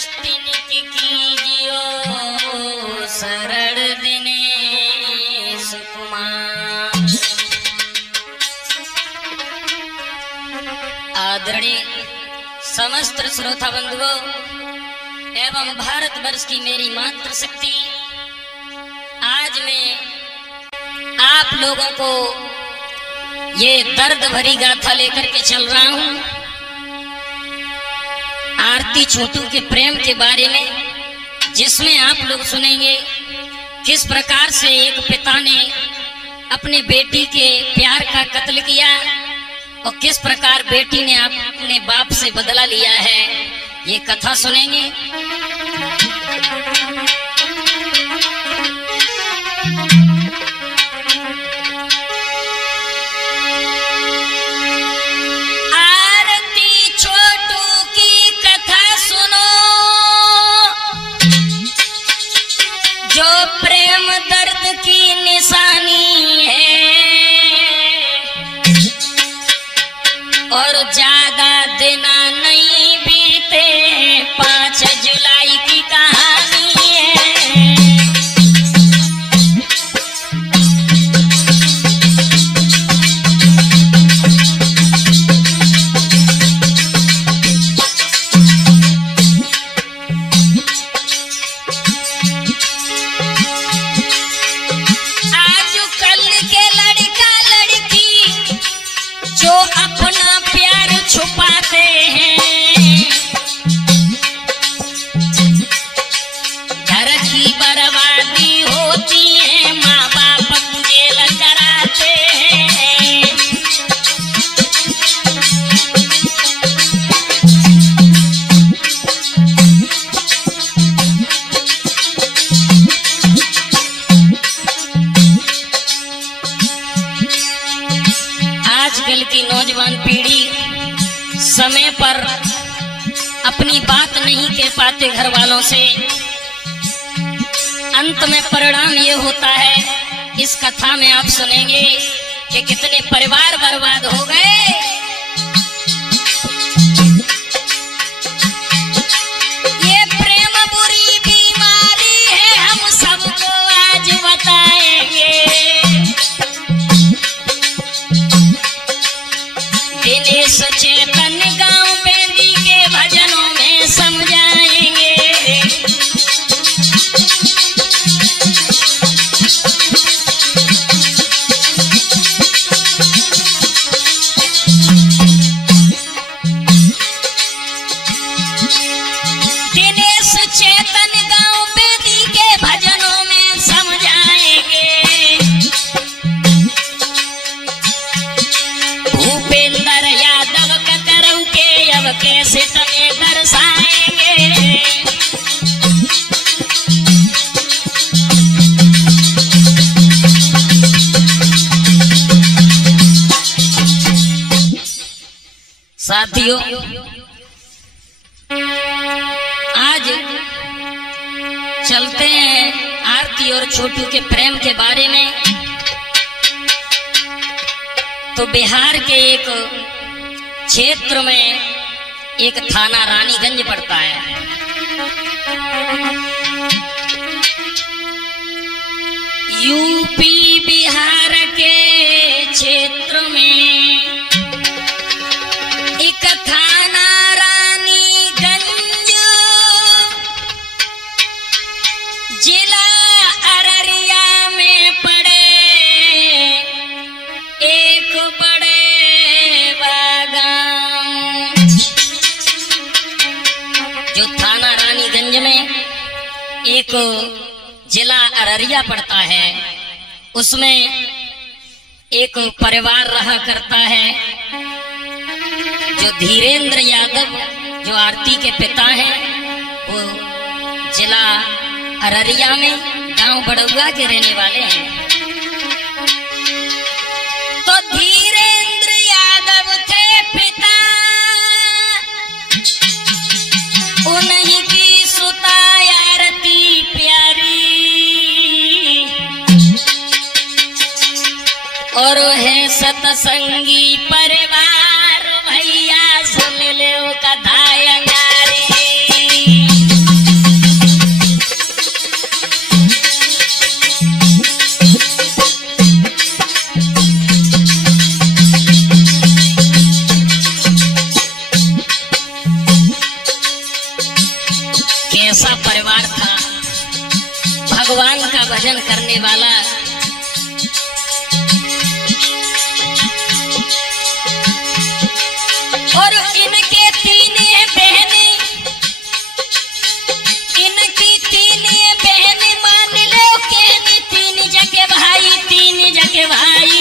दृष्टि नित्य कीजियो शरण दिनेश कुमार। आदरणीय समस्त श्रोता बंधुओं एवं भारतवर्ष की मेरी मातृशक्ति, आज मैं आप लोगों को ये दर्द भरी गाथा लेकर के चल रहा हूं आरती छोटू के प्रेम के बारे में, जिसमें आप लोग सुनेंगे किस प्रकार से एक पिता ने अपने बेटी के प्यार का कत्ल किया और किस प्रकार बेटी ने अपने बाप से बदला लिया है। ये कथा सुनेंगे। और ज्यादा दिन नहीं बीते 5 जुलाई की कहानी है। आजकल के लड़का लड़की जो अपना छुपाते हैं, घर की बर्बादी होती है, माँ बाप जेल कराते हैं। आजकल की नौजवान पीढ़ी समय पर अपनी बात नहीं कह पाते घर वालों से, अंत में परिणाम ये होता है। इस कथा में आप सुनेंगे कि कितने परिवार बर्बाद हो गए। ये प्रेम बुरी बीमारी है, हम सबको आज बताएंगे। दिनेश चेतन गांव बेंदी के भजनों में समझाएंगे। दिनेश चेतन गांव बेंदी के भजनों में समझाएंगे। भूपेंद्र यादव ककरऊ के अब कैसे तुम्हें दर्शाएंगे। साथियों, आज चलते हैं आरती और छोटू के प्रेम के बारे में। तो बिहार के एक क्षेत्र में एक थाना रानीगंज पड़ता है। यूपी बिहार के क्षेत्र में एक थाना रानीगंज, जिला अररिया में पड़े एक बड़े बागान। जो थाना रानीगंज में एक जिला अररिया पड़ता है, उसमें एक परिवार रहा करता है। जो धीरेन्द्र यादव जो आरती के पिता हैं, वो जिला अररिया में गांव बड़ौआ के रहने वाले हैं। तो धीरेन्द्र यादव थे पिता, उन्हीं की सुता आरती प्यारी, और है सतसंगी परिवार। भैया सुन लो कथा अंगारी। ऐसा परिवार था, भगवान का भजन करने वाला। और इनके तीन बहनें, इनकी तीन बहनें मान लो के तीन जगह भाई, तीन जगह भाई।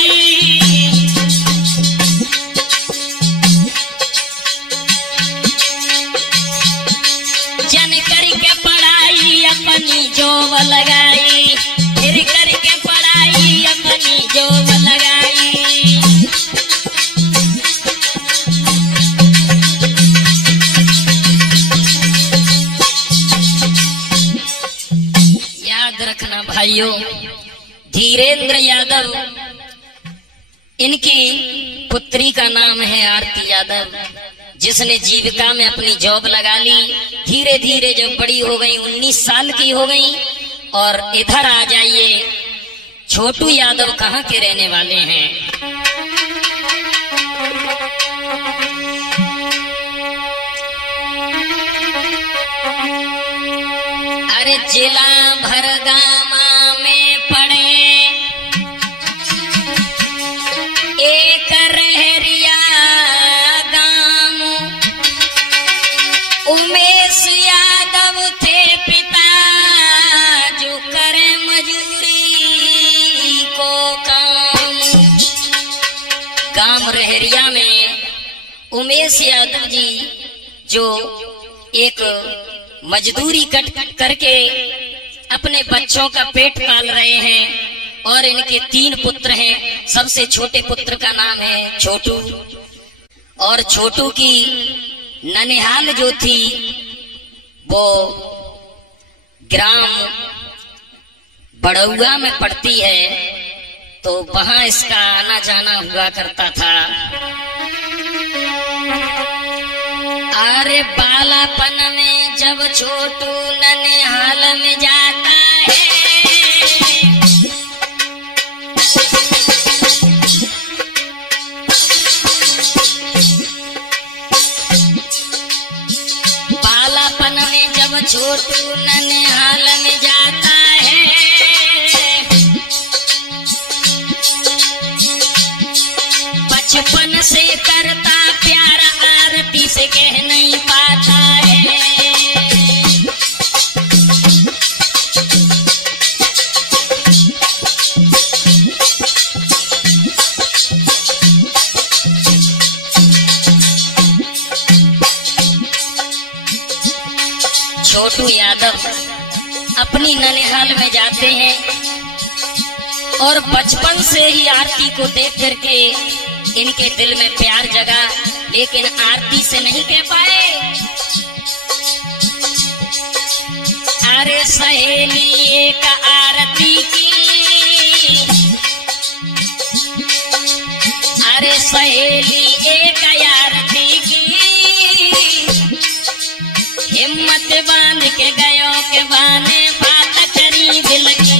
जन करके पढ़ाई अपनी जोब लगाई, फिर करके पढ़ाई अपनी जोब लगाई। याद रखना भाइयों, धीरेन्द्र यादव, इनकी पुत्री का नाम है आरती यादव, जिसने जीविका में अपनी जॉब लगा ली। धीरे धीरे जब बड़ी हो गई, 19 साल की हो गई। और इधर आ जाइए, छोटू यादव कहाँ के रहने वाले हैं? अरे जिला भरगामा में पड़े एक रहरिया गांव, उमेश यादव थे पिता जो करे मजूरी को काम। गांव रहरिया में उमेश यादव जी जो एक मजदूरी करके अपने बच्चों का पेट पाल रहे हैं। और इनके 3 पुत्र हैं। सबसे छोटे पुत्र का नाम है छोटू। और छोटू की ननिहाल जो थी वो ग्राम बड़ौआ में पड़ती है, तो वहां इसका आना जाना हुआ करता था। अरे बालापन में जब छोटू ननिहाल में जाता है, बालापन में जब छोटू ननिहाल में जाता है, बचपन से करता प्यार आरती से कह नहीं पाता है। छोटू यादव अपनी ननिहाल में जाते हैं और बचपन से ही आरती को देख करके इनके दिल में प्यार जगा, लेकिन आरती से नहीं कह पाए। अरे सहेली एक आरती की, अरे सहेली एक आरती की, हिम्मत बांध के गयो के बाने बात करी दिल की।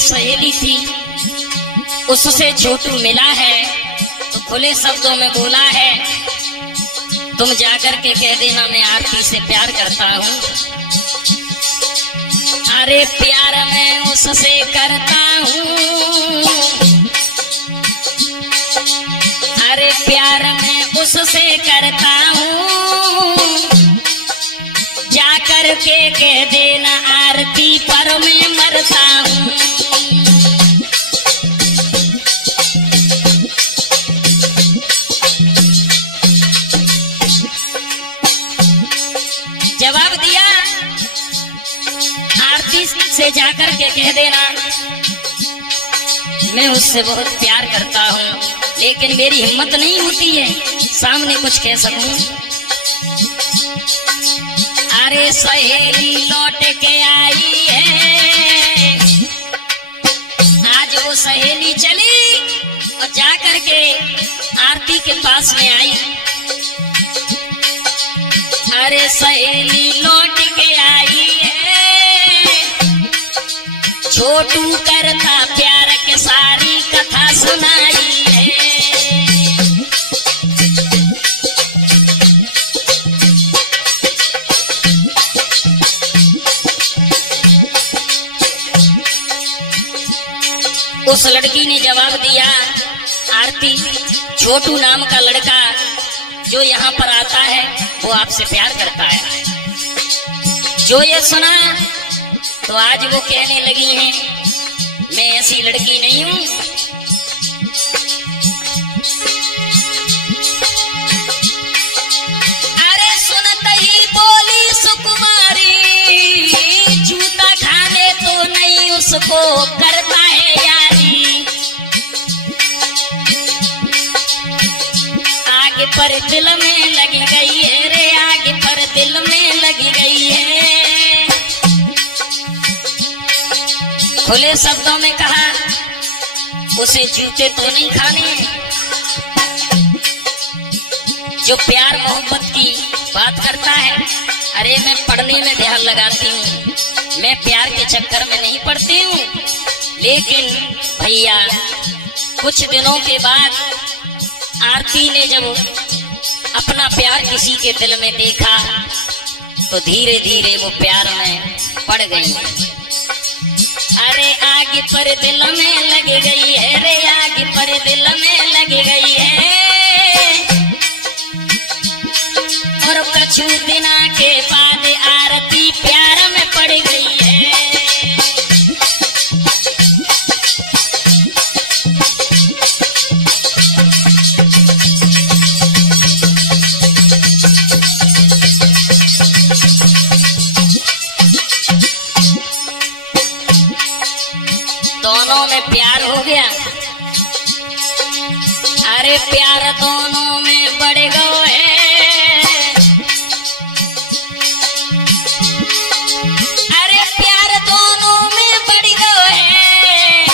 सहेली थी, उससे छोटू मिला है तो खुले शब्दों में बोला है, तुम जाकर के कह देना मैं आरती से प्यार करता हूँ। अरे प्यार मैं उससे करता हूँ, अरे प्यार मैं उससे करता हूँ, जाकर के कह देना आरती पर मैं मरता हूँ। जवाब दिया, आरती से जाकर के कह देना मैं उससे बहुत प्यार करता हूँ, लेकिन मेरी हिम्मत नहीं होती है सामने कुछ कह सकूं। अरे सहेली लौट के आई है, आज वो सहेली चली और जाकर के आरती के पास में आई अरे सहेली लौट के आई है, छोटू करता प्यार के सारी कथा सुनाई है। उस लड़की ने जवाब दिया, आरती, छोटू नाम का लड़का जो यहाँ पर आता है वो आपसे प्यार करता है। जो ये सुना तो आज वो कहने लगी हैं, मैं ऐसी लड़की नहीं हूं। अरे सुनते ही बोली सुकुमारी, जूता खाने तो नहीं उसको करता है यारी। आगे पर दिल में लगी गई है रे, आगे पर दिल में लगी गई है। खुले शब्दों में कहा, उसे जूते तो नहीं खाने। जो प्यार मोहब्बत की बात करता है, अरे मैं पढ़ने में ध्यान लगाती हूँ, मैं प्यार के चक्कर में नहीं पड़ती हूँ। लेकिन भैया कुछ दिनों के बाद आरती ने जब अपना प्यार किसी के दिल में देखा तो धीरे धीरे वो प्यार में पड़ गई। अरे आगे पर दिल में लग गई है रे, आगे पर दिल में लग गई है। और कुछ दिना के बाद आरती प्यार में पड़ गई है। दोनों में प्यार हो गया। अरे प्यार दोनों में बढ़ गयो है। अरे प्यार दोनों में बढ़ गयो है।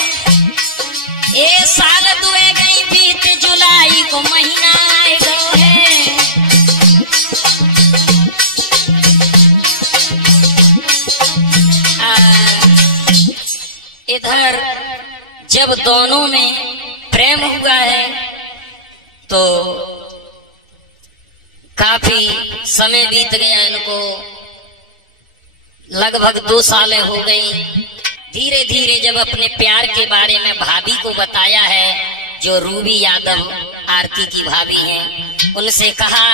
ये साल दुए गई बीत, जुलाई को महीना आए गयो है। इधर जब दोनों में प्रेम हुआ है तो काफी समय बीत गया, इनको लगभग 2 सालें हो गई। धीरे धीरे जब अपने प्यार के बारे में भाभी को बताया है, जो रूबी यादव आरती की भाभी हैं, उनसे कहा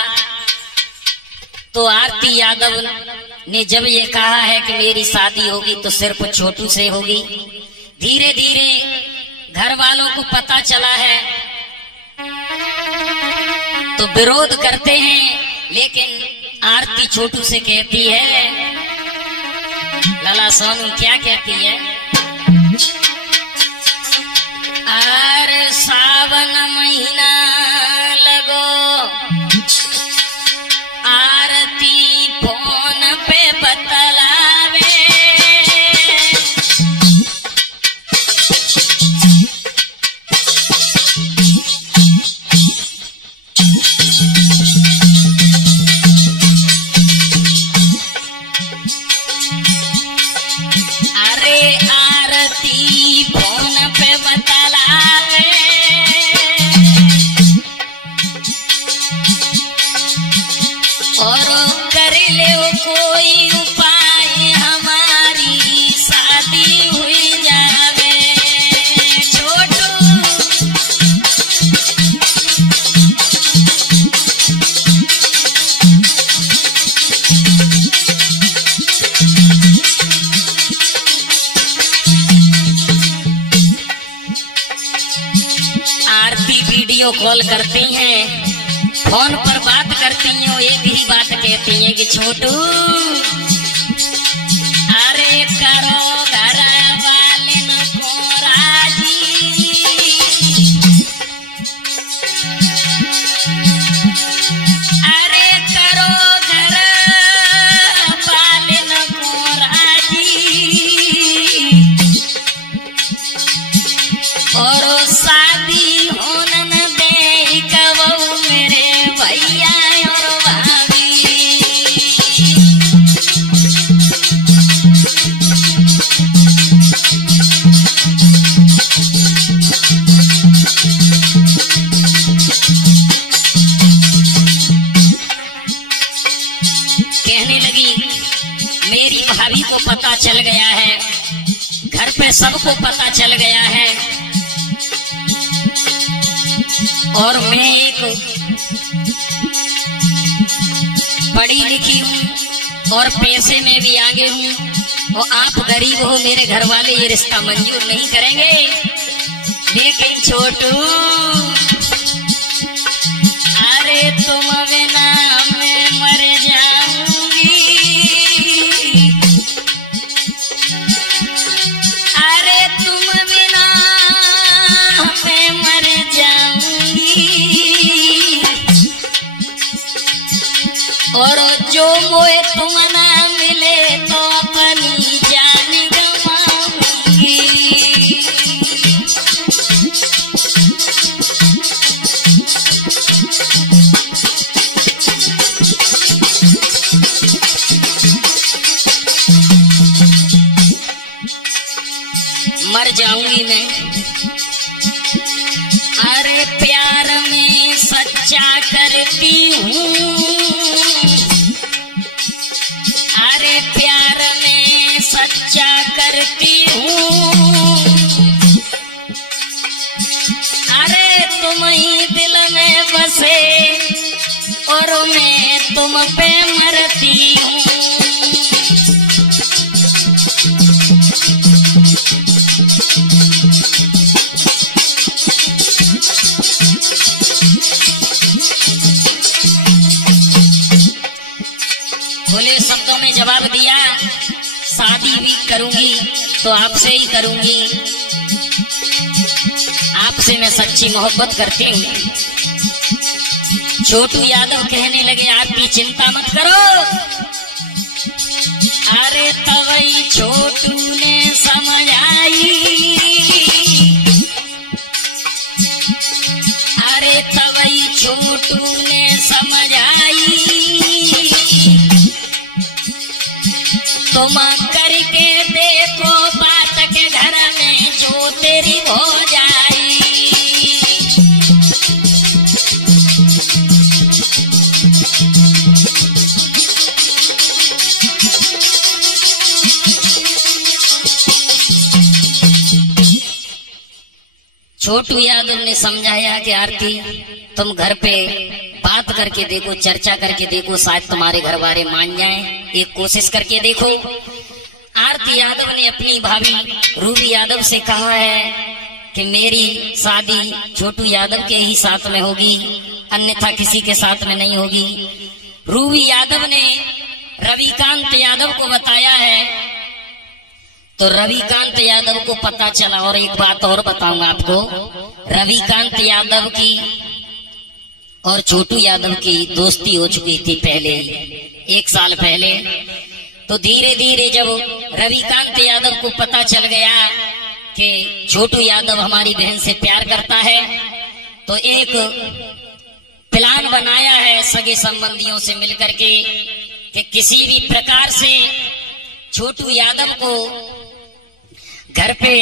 तो आरती यादव ने जब ये कहा है कि मेरी शादी होगी तो सिर्फ छोटू से होगी। धीरे धीरे घर वालों को पता चला है तो विरोध करते हैं, लेकिन आरती छोटू से कहती है, लला सोनू क्या कहती है, अरे सावन महीना लगो, आरती फोन पे बतलावे, कोई उपाय हमारी शादी हुई जावे छोटू। आरती वीडियो कॉल करती हैं, फोन पर बात करती हैं, एक ही बात कहती हैं कि छोटू अरे करो घर वाले न को राजी, अरे करो घर वाले न को राजी, और शादी होने न दे कबू मेरे भैया और भाभी। मेरी भाभी को पता चल गया है, घर पे सबको पता चल गया है, और मैं एक पढ़ी लिखी हूँ और पैसे में भी आगे हूँ, और आप गरीब हो, मेरे घर वाले ये रिश्ता मंजूर नहीं करेंगे। लेकिन छोटू, अरे तुम बिना मैं मर जाऊंगी, अरे तुम बिना मैं मर जाऊंगी, और जो मोए तुम ना मिले तो अपनी जान गवाऊंगी। मर जाऊंगी मैं, अरे प्यार में सच्चा करती हूँ, अरे प्यार में सच्चा करती हूँ, अरे तुम ही दिल में बसे और मैं तुम पे मरती हूँ। खुले शब्दों में जवाब दिया, शादी भी करूंगी तो आपसे ही करूंगी, आपसे मैं सच्ची मोहब्बत करती हूँ। छोटू यादव कहने लगे, आपकी चिंता मत करो। अरे तवई छोटू ने समझ आई, अरे तवई छोटू ने समझ आई, तुम करके देखो बात के घर में जो तेरी हो जाई। छोटू यादव ने समझाया कि आरती, तुम घर पे बात करके देखो, चर्चा करके देखो, शायद तुम्हारे घर वाले मान जाएं, एक कोशिश करके देखो। आरती यादव ने अपनी भाभी रूबी यादव से कहा है कि मेरी शादी छोटू यादव के ही साथ में होगी, अन्यथा किसी के साथ में नहीं होगी। रूबी यादव ने रविकांत यादव को बताया है, तो रविकांत यादव को पता चला। और एक बात और बताऊंगा आपको, रविकांत यादव की और छोटू यादव की दोस्ती हो चुकी थी पहले, 1 साल पहले। तो धीरे धीरे जब रविकांत यादव को पता चल गया कि छोटू यादव हमारी बहन से प्यार करता है, तो एक प्लान बनाया है सगे संबंधियों से मिलकर के कि किसी भी प्रकार से छोटू यादव को घर पे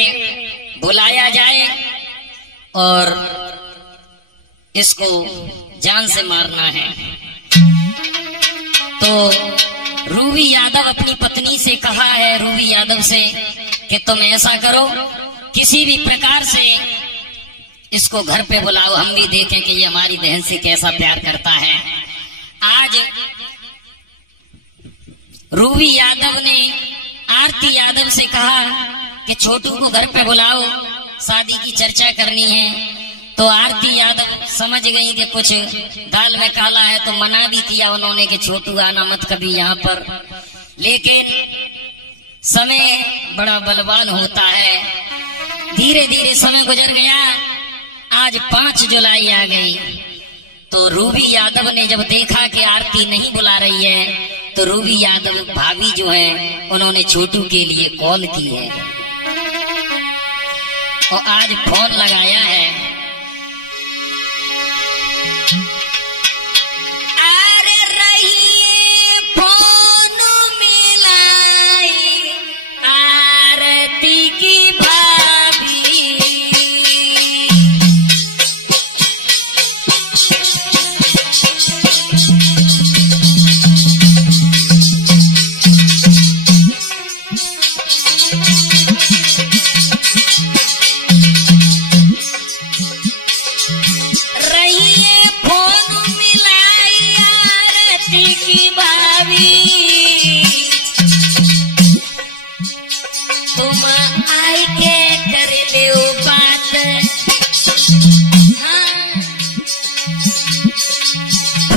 बुलाया जाए और इसको जान से मारना है। तो रूबी यादव अपनी पत्नी से कहा है, रूबी यादव से, कि तुम ऐसा करो, किसी भी प्रकार से इसको घर पे बुलाओ, हम भी देखें कि ये हमारी बहन से कैसा प्यार करता है। आज रूबी यादव ने आरती यादव से कहा कि छोटू को घर पे बुलाओ, शादी की चर्चा करनी है। तो आरती यादव समझ गई कि कुछ दाल में काला है, तो मना भी किया उन्होंने कि छोटू आना मत कभी यहाँ पर। लेकिन समय बड़ा बलवान होता है, धीरे धीरे समय गुजर गया। आज 5 जुलाई आ गई, तो रूबी यादव ने जब देखा कि आरती नहीं बुला रही है, तो रूबी यादव भाभी जो है उन्होंने छोटू के लिए कॉल की है और आज फोन लगाया है। अरे रही फोन मिलाई आरती की भाभी,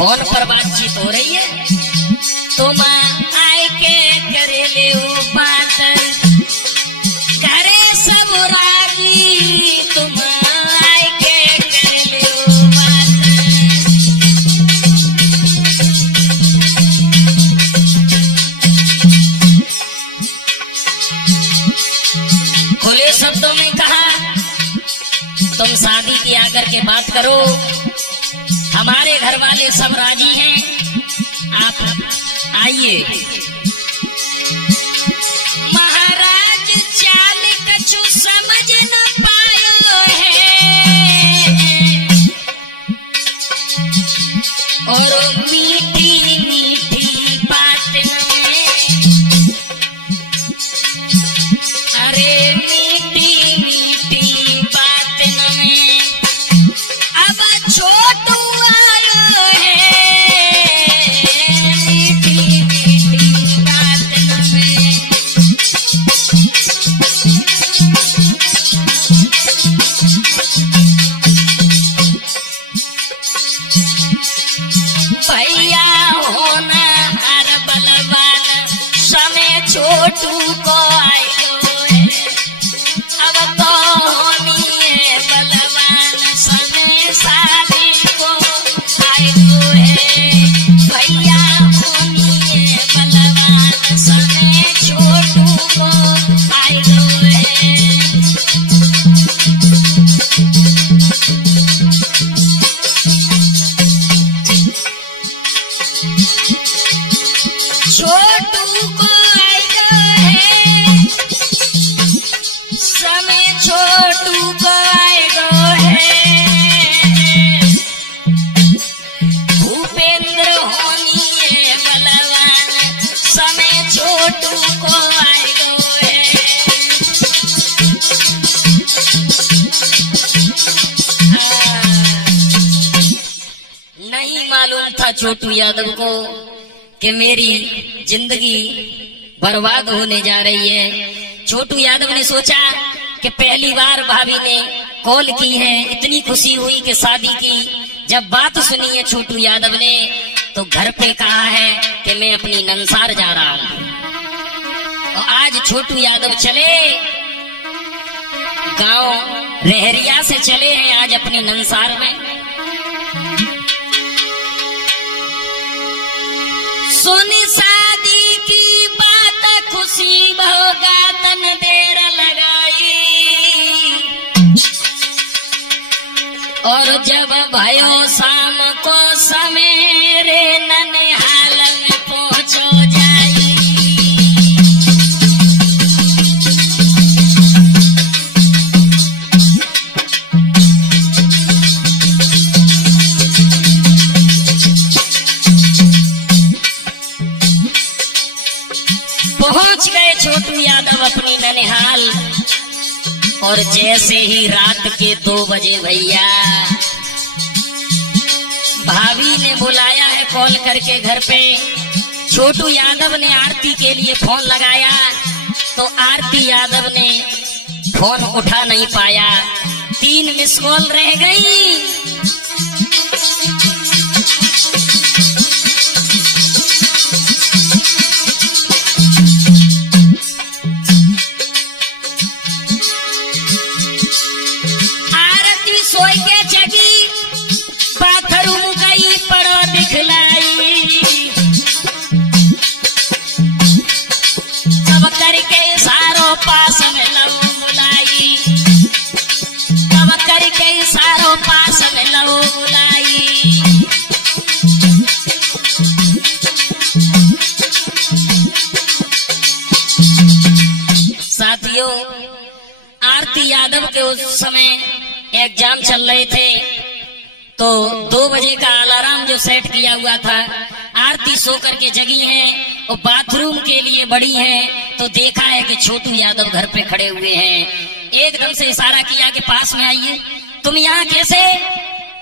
फोन पर बातचीत हो रही है। तुम आए के करे ले बात, करे सब राजी, तुम आए के करे ले बात। खुले शब्दों में कहा, तुम शादी की आकर के बात करो, हमारे घर वाले सब राजी हैं, आप आइए। महाराज चाल कछु समझ न पायो है, और मीठी मीठी बात में, अरे मीठी मीठी बात में अब छोटू आयो है, मीठी मीठी बात में। भैया होना हर बलवान, समय छोटू को आयो है, अब तो होनी है बलवान, समय शादी को आयो है। भैया होनी है बलवान, समय छोटू को आयो है। छोटू को आयो है, समय छोटू को आयो है। भूपेंद्र होनी है बलवान, समय छोटू को आयो है। नहीं मालूम था छोटू यादव को कि मेरी जिंदगी बर्बाद होने जा रही है। छोटू यादव ने सोचा कि पहली बार भाभी ने कॉल की है, इतनी खुशी हुई कि शादी की। जब बात सुनी है छोटू यादव ने तो घर पे कहा है कि मैं अपनी नंसार जा रहा हूँ। और आज छोटू यादव चले गांव रहरिया से चले हैं आज अपनी नंसार में। सुनी शादी की बात खुशी भोगा तन देर लगाई, और जब भयो शाम को समेरे ननिहाल में पहुंचो जाई। पहुंच गए छोटू यादव अपनी ननिहाल, और जैसे ही रात के 2 बजे भैया भाभी ने बुलाया है कॉल करके घर पे। छोटू यादव ने आरती के लिए फोन लगाया तो आरती यादव ने फोन उठा नहीं पाया, 3 मिस कॉल रह गई। सोई के जगी बाथरूम गई पड़ो दिखलाई, तब करके सारो पास में लहू बुलाई, तब करके सारो पास में लहू बुलाई। साथियों, आरती यादव के उस समय एग्जाम चल रहे थे तो 2 बजे का अलार्म जो सेट किया हुआ था, आरती सो करके जगी हैं और बाथरूम के लिए बड़ी हैं तो देखा है कि छोटू यादव घर पे खड़े हुए हैं। एकदम से इशारा किया कि पास में आइए। तुम यहाँ कैसे?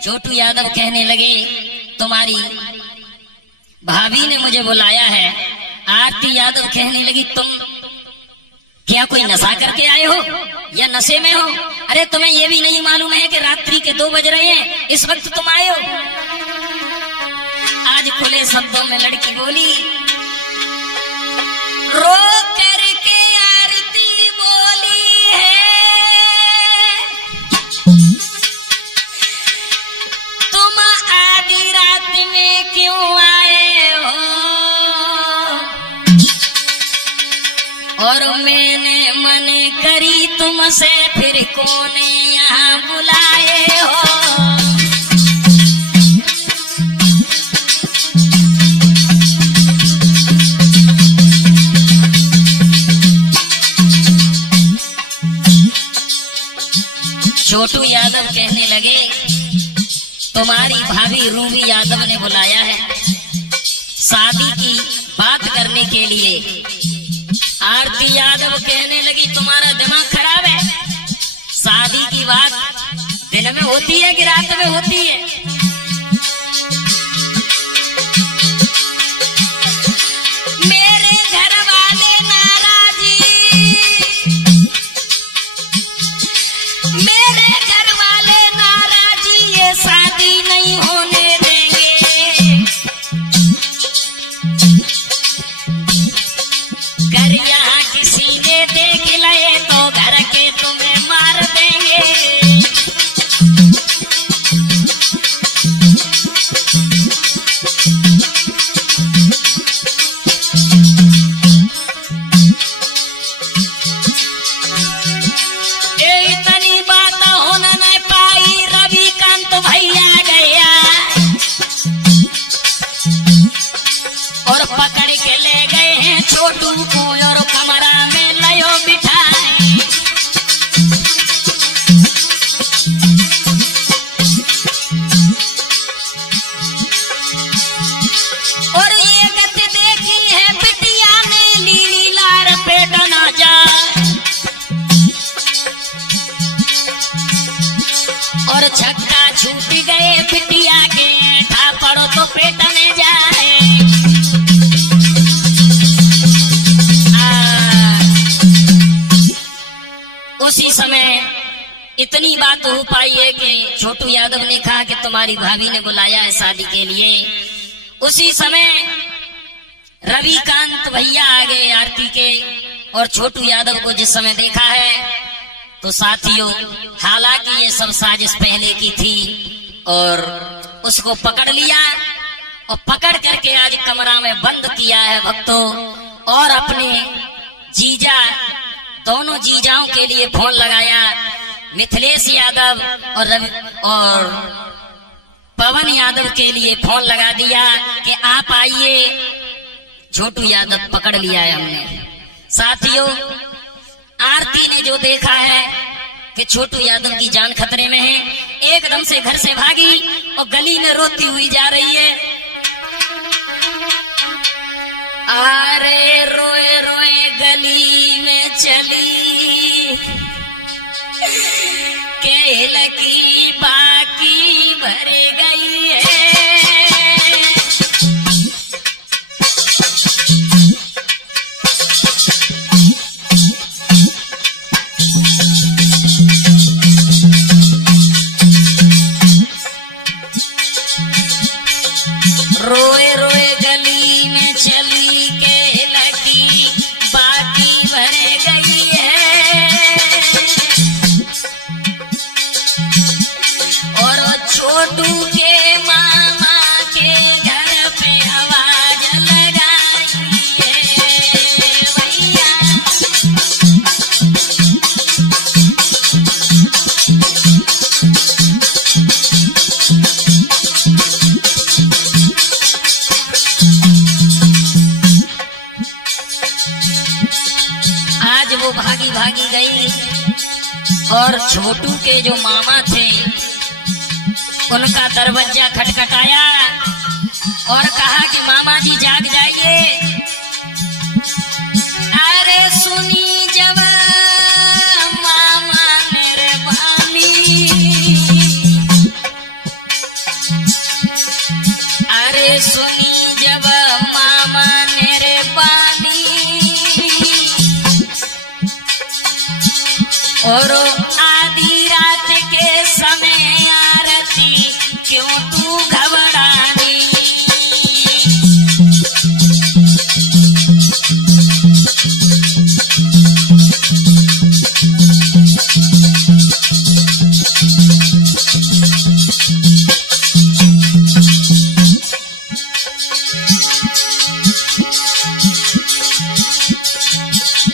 छोटू यादव कहने लगे तुम्हारी भाभी ने मुझे बुलाया है। आरती यादव कहने लगी तुम क्या कोई नशा करके आए हो या नशे में हो? अरे तुम्हें ये भी नहीं मालूम है कि रात्रि के 2 बज रहे हैं, इस वक्त तुम आए हो? खुले शब्दों में लड़की बोली, रो करके आरती बोली है, तुम आधी रात में क्यों आए हो, और मैंने मन करी तुमसे फिर कौन यहाँ बुलाए हो। छोटू यादव कहने लगे, तुम्हारी भाभी रूबी यादव ने बुलाया है शादी की बात करने के लिए। आरती यादव कहने लगी, तुम्हारा दिमाग खराब है, शादी की बात दिन में होती है कि रात में होती है। मेरे घर वाले नाराजी, मेरे घर वाले नाराजी, ये शादी नहीं होने देंगे। घर यहाँ किसी ने देख लिए तो घर के तुम्हें मार देंगे। इतनी बात होने न पाई, रविकांत भैया गया और पकड़ के ले गए हैं छोटू को और कमरा में लयो बिठाए। और ये गति देखी है बिटिया ने, लीली लार पेट ना जाए, और छक्का छूट गए बिटिया के, ठा पड़ो तो पेट में जाए। उसी समय इतनी बात हो पाई है कि छोटू यादव ने कहा कि तुम्हारी भाभी ने बुलाया है शादी के लिए। उसी समय रविकांत भैया आ गए आरती के, और छोटू यादव को जिस समय देखा है तो साथियों, हालांकि ये सब साजिश पहले की थी, और उसको पकड़ लिया और पकड़ करके आज कमरा में बंद किया है भक्तों। और अपने जीजा, दोनों जीजाओं के लिए फोन लगाया, मिथिलेश यादव और पवन यादव के लिए फोन लगा दिया कि आप आइए। छोटू यादव पकड़ लिया है हमने। साथियों, आरती ने जो देखा है कि छोटू यादव की जान खतरे में है, एकदम से घर से भागी और गली में रोती हुई जा रही है। अरे रोए रोए गली में चली, केल की बाकी भर गई है। रोए रोए गली में चली, केल की बाकी भर गई है। और छोटू के मामा के घर पे आवाज लगाई है भैया। आज वो भागी भागी गई और छोटू के जो मामा थे उनका दरवाजा खटखटाया और कहा कि मामा जी जाग जाइए। अरे सुनी जब मामा मेहरबानी, अरे सुनी जब मामा मेहरबानी, और आधी रात के समय आरती क्यों तू घबरानी।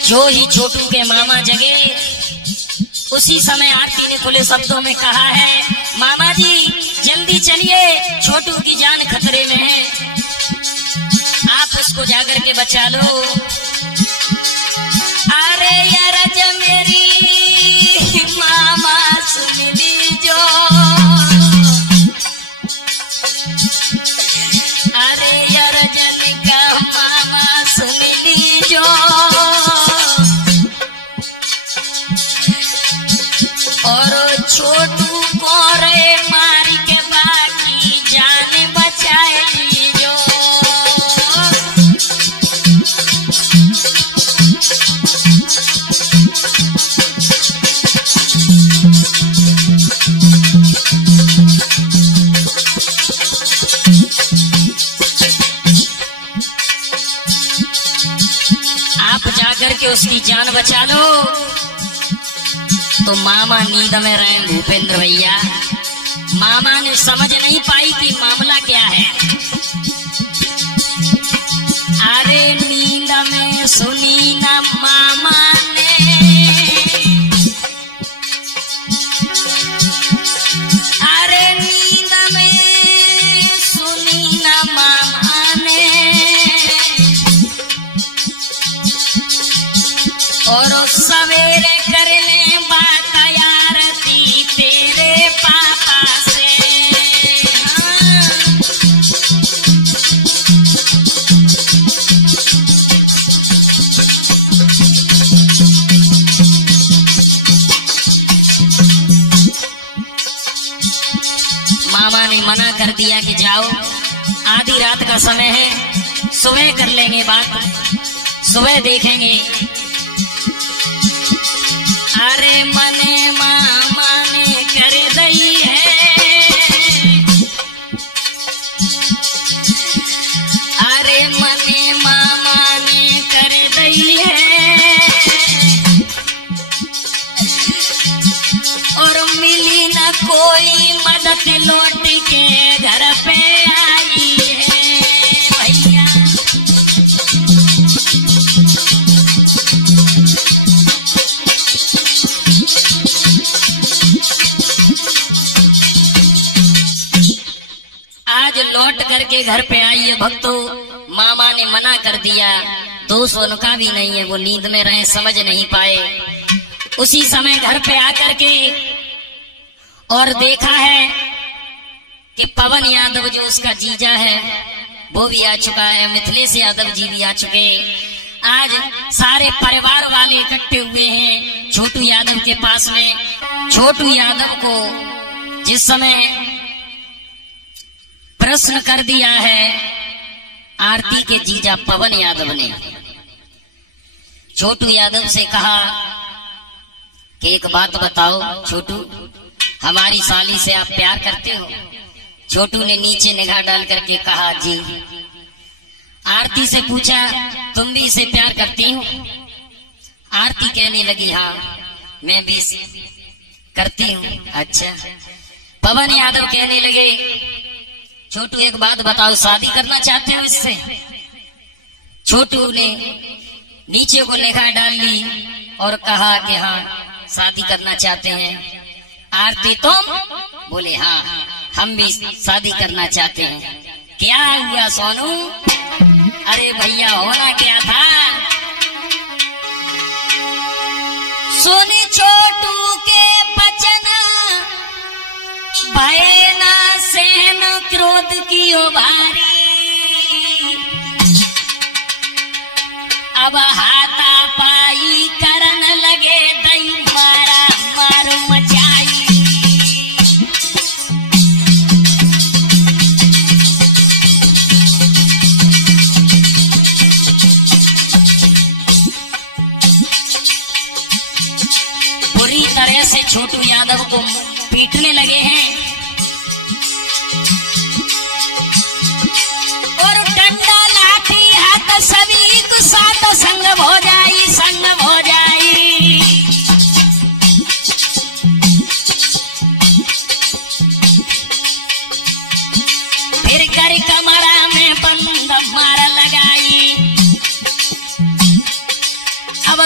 जो ही छोटू के मामा जगे, उसी समय आरती ने खुले शब्दों में कहा है, मामा जी जल्दी चलिए, छोटू की जान खतरे में है, आप उसको जाकर के बचा लो। अरे यार जब मेरी मामा सुन लीजो, अरे यार जन का मामा सुन लीजो, और छोटू को रे मारी के बाकी जान बचाए लीजो। आप जाकर के उसकी जान बचा लो। तो मामा नींद में रहे भूपेंद्र भैया, मामा ने समझ नहीं पाई कि मामला क्या है। अरे नींद में सुनी ना मामा ने, अरे नींद में सुनी ना मामा ने, और सवेरे कर ले बात आरती तेरे पापा से। मामा ने मना कर दिया कि जाओ, आधी रात का समय है, सुबह कर लेंगे बात, सुबह देखेंगे। अरे मने मामा ने कर दी है, अरे मने मामा ने कर दी है, और मिली न कोई मदद, लौट के घर पे आई है भैया। आज लौट करके घर पे आई है भक्तों, मामा ने मना कर दिया, दोष उनका भी नहीं है, वो नींद में रहे, समझ नहीं पाए। उसी समय घर पे आकर के और देखा है कि पवन यादव जो उसका जीजा है वो भी आ चुका है, मिथिलेश यादव जी भी आ चुके। आज सारे परिवार वाले इकट्ठे हुए हैं छोटू यादव के पास में। छोटू यादव को जिस समय प्रश्न कर दिया है आरती के जीजा पवन यादव ने, छोटू यादव से कहा कि एक बात बताओ छोटू, हमारी साली से आप प्यार करते हो? छोटू ने नीचे निगाह डाल करके कहा जी। आरती से पूछा तुम भी इसे प्यार करती हो? आरती कहने लगी हाँ मैं भी करती हूँ। अच्छा। पवन यादव कहने लगे छोटू एक बात बताओ, शादी करना चाहते हो इससे? छोटू ने नीचे को निगाह डाल ली और कहा कि हाँ शादी करना चाहते हैं। आरती तुम? बोले हाँ हम भी शादी करना चाहते हैं। क्या हुआ सोनू? अरे भैया होना क्या था, सुनी छोटू के बचन भय ना सहन क्रोध की भारी, अब हाथा पाई करन लगे दई मारा मारू मचाई। बुरी तरह से छोटू यादव को पीटने लगे हैं और डंडा लाठी हाथ सभी को साथ संग हो जाई, संग हो जाई। फिर कर कमरा में बंद मार लगाई। अब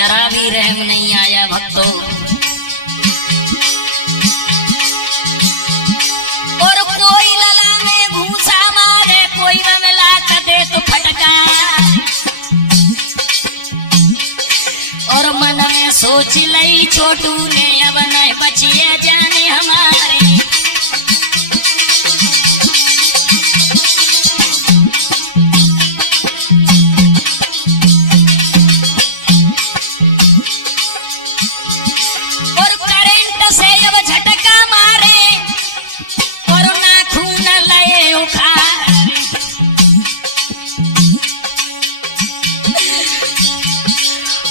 जरा भी रहम नहीं आया भक्तों। और कोई लला में घूसा मारे, कोई रमला कदे तो फटका, और मन में सोच लई छोटू ने अब न बचिए जाने हमारे। और करंट से अब झटका मारे, और नाखून लए उखाड़,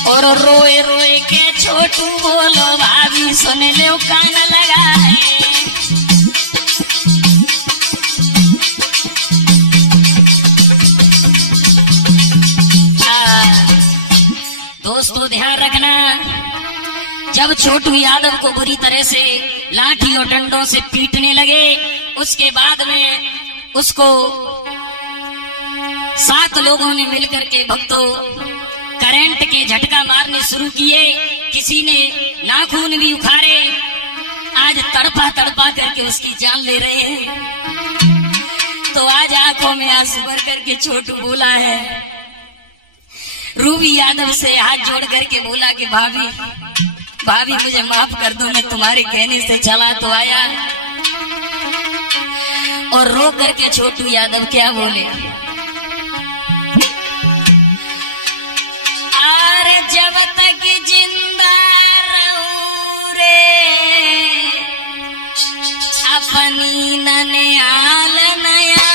और रोए रोए के छोटू बोलो भाभी सुन लो कान लगाए। दोस्तों ध्यान रखना, जब छोटू यादव को बुरी तरह से लाठी और डंडों से पीटने लगे, उसके बाद में उसको 7 लोगों ने मिलकर के भक्तों करंट के झटका मारने शुरू किए। किसी ने नाखून भी उखाड़े, आज तड़पा तड़पा करके उसकी जान ले रहे हैं। तो आज आंखों में आंसू भर करके छोटू बोला है, रूबी यादव से हाथ जोड़ करके बोला कि भाभी भाभी मुझे माफ कर दो, मैं तुम्हारे कहने से चला तो आया। और रो करके छोटू यादव क्या बोले, अरे जब तक जिंदा रहूं रे अपनी ननिहाल नया,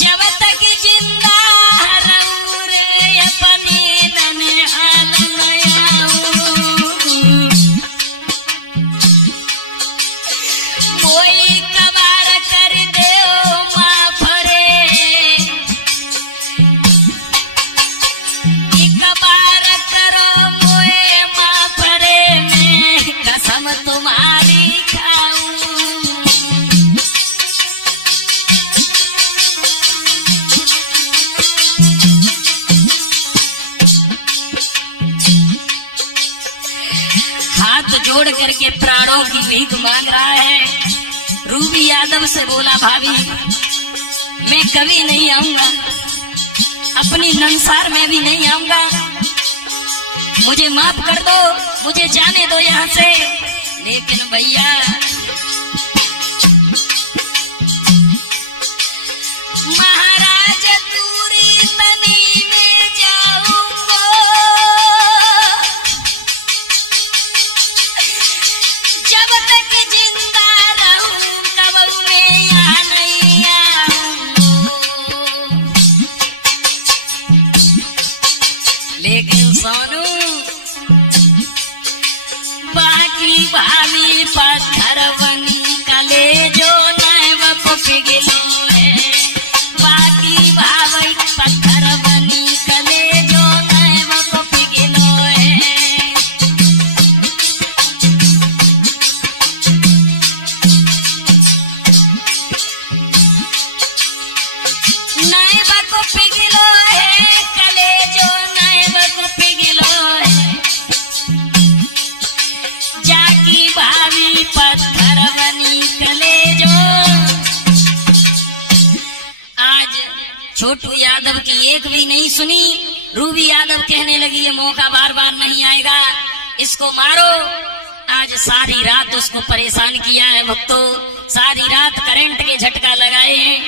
जब तक जिंदा रहूं रे अपनी ननिहाल नया, कोई कबार कर दे माफ रे, कबार करो मोए माफ रे, मैं कसम तुम्हारी खाऊं। हाथ जोड़ करके प्राणों की भीख मांग रहा है। रूबी यादव से बोला, भाभी मैं कभी नहीं आऊंगा, अपनी नंसार में भी नहीं आऊंगा, मुझे माफ कर दो, मुझे जाने दो यहाँ से। लेकिन भैया महाराज दूरी तनी में जाऊंगा, जब तक जिंदा रहूं कब मैं यहाँ नहीं आऊंगा। लेकिन सोनू बाकी भाभी पत्थर बनी कलेजो नैव को पिघलो है, बाकी भाभी पत्थर बनी कलेजो नैव को पिघलो है। नैव को पिघलो है, कलेजो नैव को पिघलो है, जाकी भाभी पत्थर बनी कलेजो। आज छोटू यादव की एक भी नहीं सुनी। रूबी यादव कहने लगी ये मौका बार बार नहीं आएगा, इसको मारो। आज सारी रात उसको परेशान किया है भक्तों, सारी रात करंट के झटका लगाए हैं।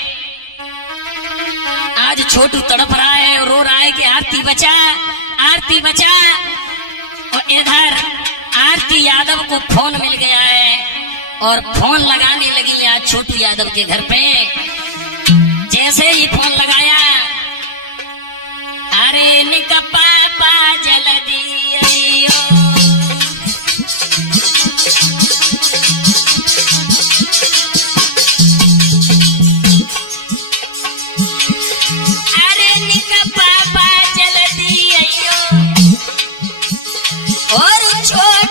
आज छोटू तड़प रहा है और रो रहा है कि आरती बचा, आरती बचा। और इधर आरती यादव को फोन मिल गया है और फोन लगाने लगी आज छोटू यादव के घर पे। जैसे ही फोन लगाया, अरे निका पापा जल्दी आइयो, अरे निका पापा जल्दी आइयो, और छोड़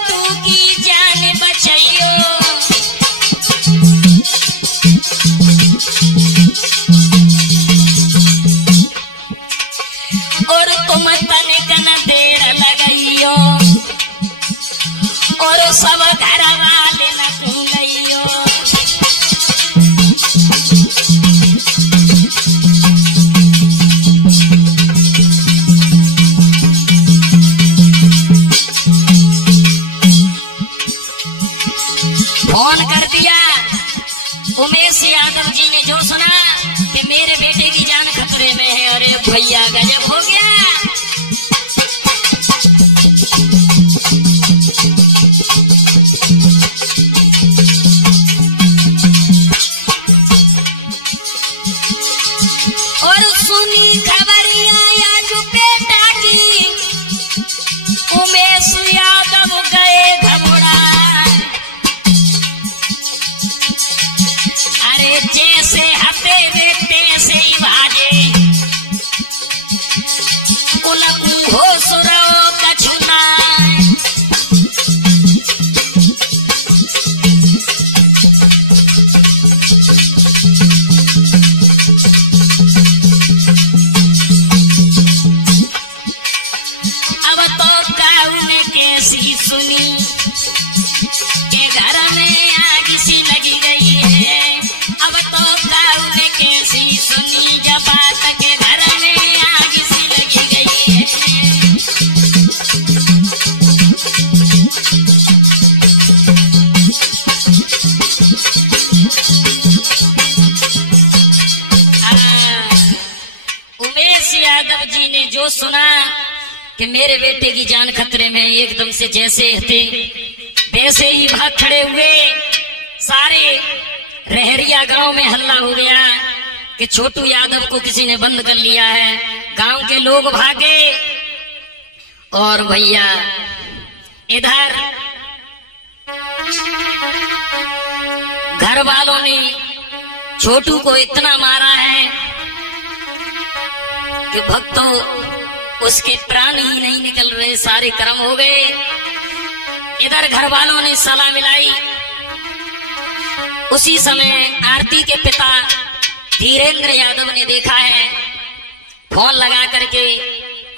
अब तो काऊ ने कैसी सुनी के घर में आग सी लगी गई है। अब तो काऊ ने कैसी सुनी जब बात के घर में आग सी लगी गई है। उमेश यादव जी ने जो सुना कि मेरे बेटे की जान खतरे में, एकदम से जैसे थे वैसे ही भाग खड़े हुए। सारे रहरिया गांव में हल्ला हो गया कि छोटू यादव को किसी ने बंद कर लिया है। गांव के लोग भागे और भैया इधर घर वालों ने छोटू को इतना मारा है कि भक्तों उसके प्राण ही नहीं निकल रहे, सारे कर्म हो गए। इधर घर वालों ने सलाह मिलाई। उसी समय आरती के पिता धीरेन्द्र यादव ने देखा है, फोन लगा करके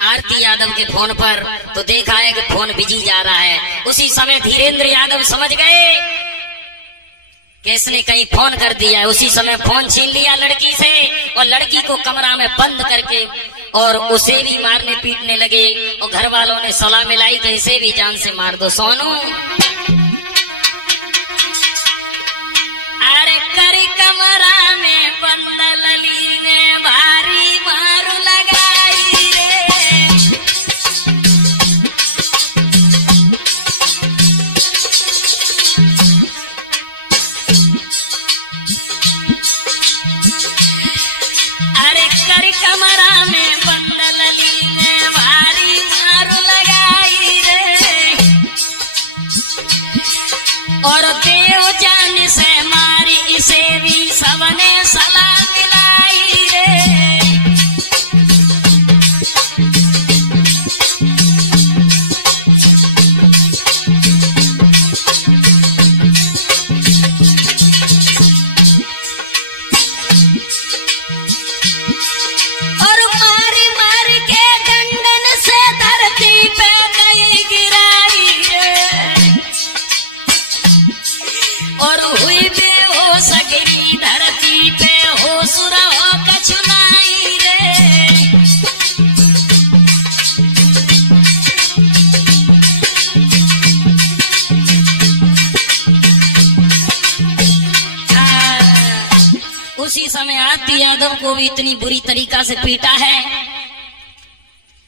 आरती यादव के फोन पर तो देखा है कि फोन बिजी जा रहा है। उसी समय धीरेन्द्र यादव समझ गए कि इसने कहीं फोन कर दिया है। उसी समय फोन छीन लिया लड़की से और लड़की को कमरा में बंद करके और उसे भी मारने पीटने लगे। और घर वालों ने सलाह मिलाई कि इसे भी जान से मार दो। सोनू अरे करी कमरा में बंद लली ने भारी मारू लगाई रे। अरे करी कमरा में बंद लली ने भारी मारू लगाई रे। और देव जान से मारी इसे भी सबने सलाह मिलाई रे। और मारी मारी के दंडन से धरती पे गई गिराई रे। और हुई बेहोश गिरी धरती पे हो सुर हो कछुनाई रे। उसी समय आरती यादव को भी इतनी बुरी तरीका से पीटा है,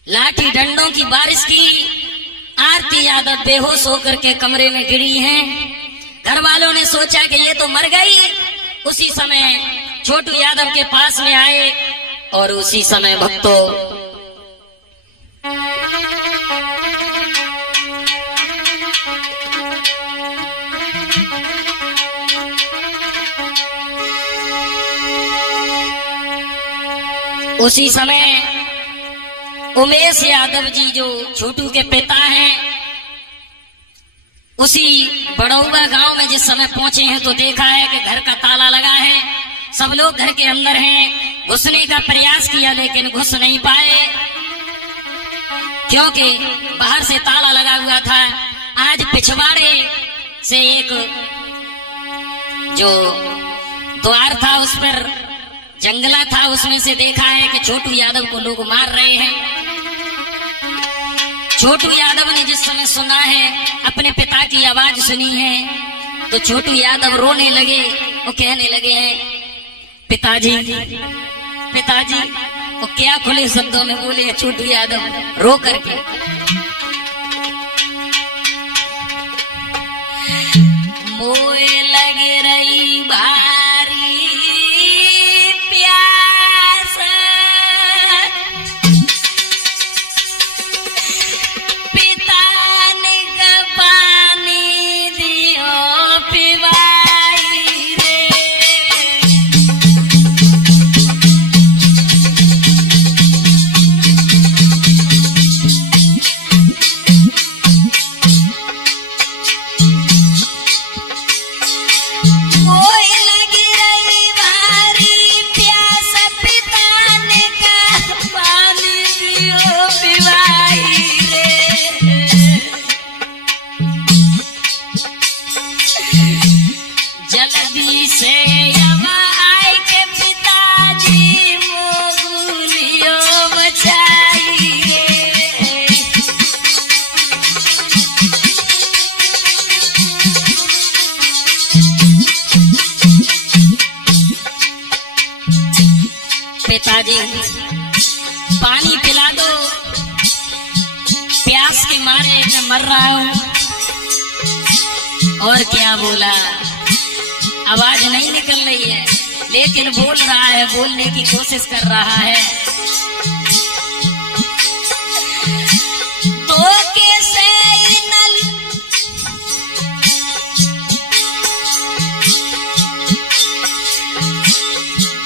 लाठी डंडों की बारिश की। आरती यादव बेहोश होकर के कमरे में गिरी हैं। घर वालों ने सोचा कि ये तो मर गई। उसी समय छोटू यादव के पास में आए और उसी समय भक्तों उसी समय उमेश यादव जी जो छोटू के पिता हैं, उसी बड़ौदा गांव में जिस समय पहुंचे हैं तो देखा है कि घर का ताला लगा है। सब लोग घर के अंदर हैं। घुसने का प्रयास किया लेकिन घुस नहीं पाए क्योंकि बाहर से ताला लगा हुआ था। आज पिछवाड़े से एक जो द्वार था उस पर जंगला था, उसमें से देखा है कि छोटू यादव को लोग मार रहे हैं। छोटू यादव ने जिस समय सुना है, अपने पिता की आवाज सुनी है, तो छोटू यादव रोने लगे। वो कहने लगे हैं पिताजी पिताजी। वो क्या खुले शब्दों में बोले छोटू यादव रो करके, मोए लग रही भारी प्यास, पिता ने पानी दियो पिवाई रे। पिताजी पानी पिला दो, प्यास के मारे मैं मर रहा हूं। और क्या बोला, आवाज नहीं निकल रही है लेकिन बोल रहा है, बोलने की कोशिश कर रहा है। तो कैसे नल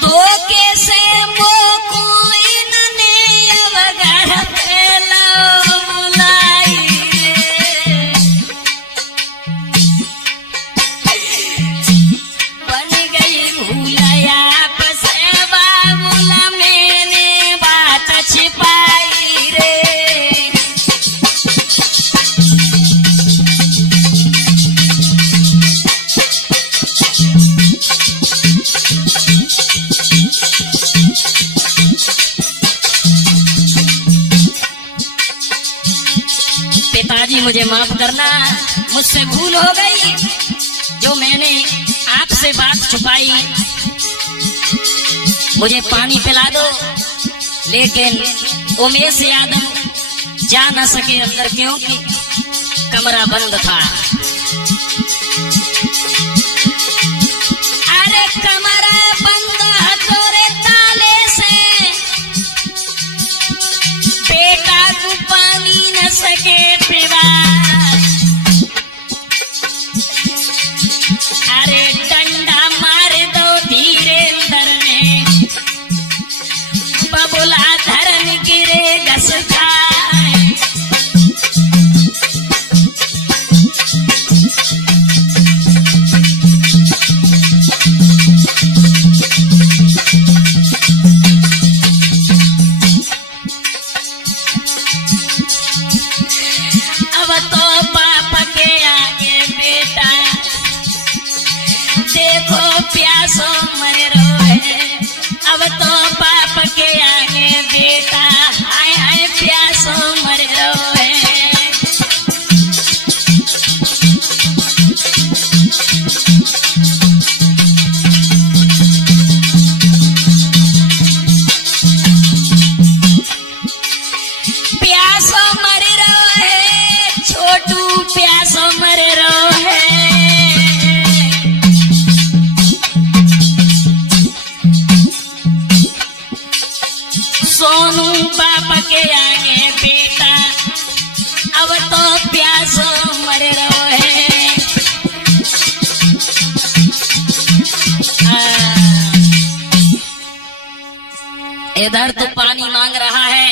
तो कैसे मोको इनने अवगर फैला बुलाई बन गई भूलया पसे बाबूला मैंने बात छिपाई रे। पिताजी मुझे माफ करना, मुझसे भूल हो गई जो मैंने आपसे बात छुपाई। मुझे पानी पिला दो, लेकिन उमेश यादव जा न सके अंदर क्योंकि कमरा बंद था। अरे कमरा बंद हथौड़े ताले से बेटा को पानी न सके पिवा। अरे डंडा मार दो धीरेंद्र ने, बबुला धर्म गिरे घस खाए। अब तो पाप के आगे बेटा देखो प्यासो मर रोए। अब तो पाप के आगे बेटा हाय हाय प्यासो मर रोए। प्यासो मर रोए, छोटू प्यासो मर रोए। सोनू बाप के आगे बेटा अब तो प्यासो मर रोए। इधर तो पानी मांग रहा है,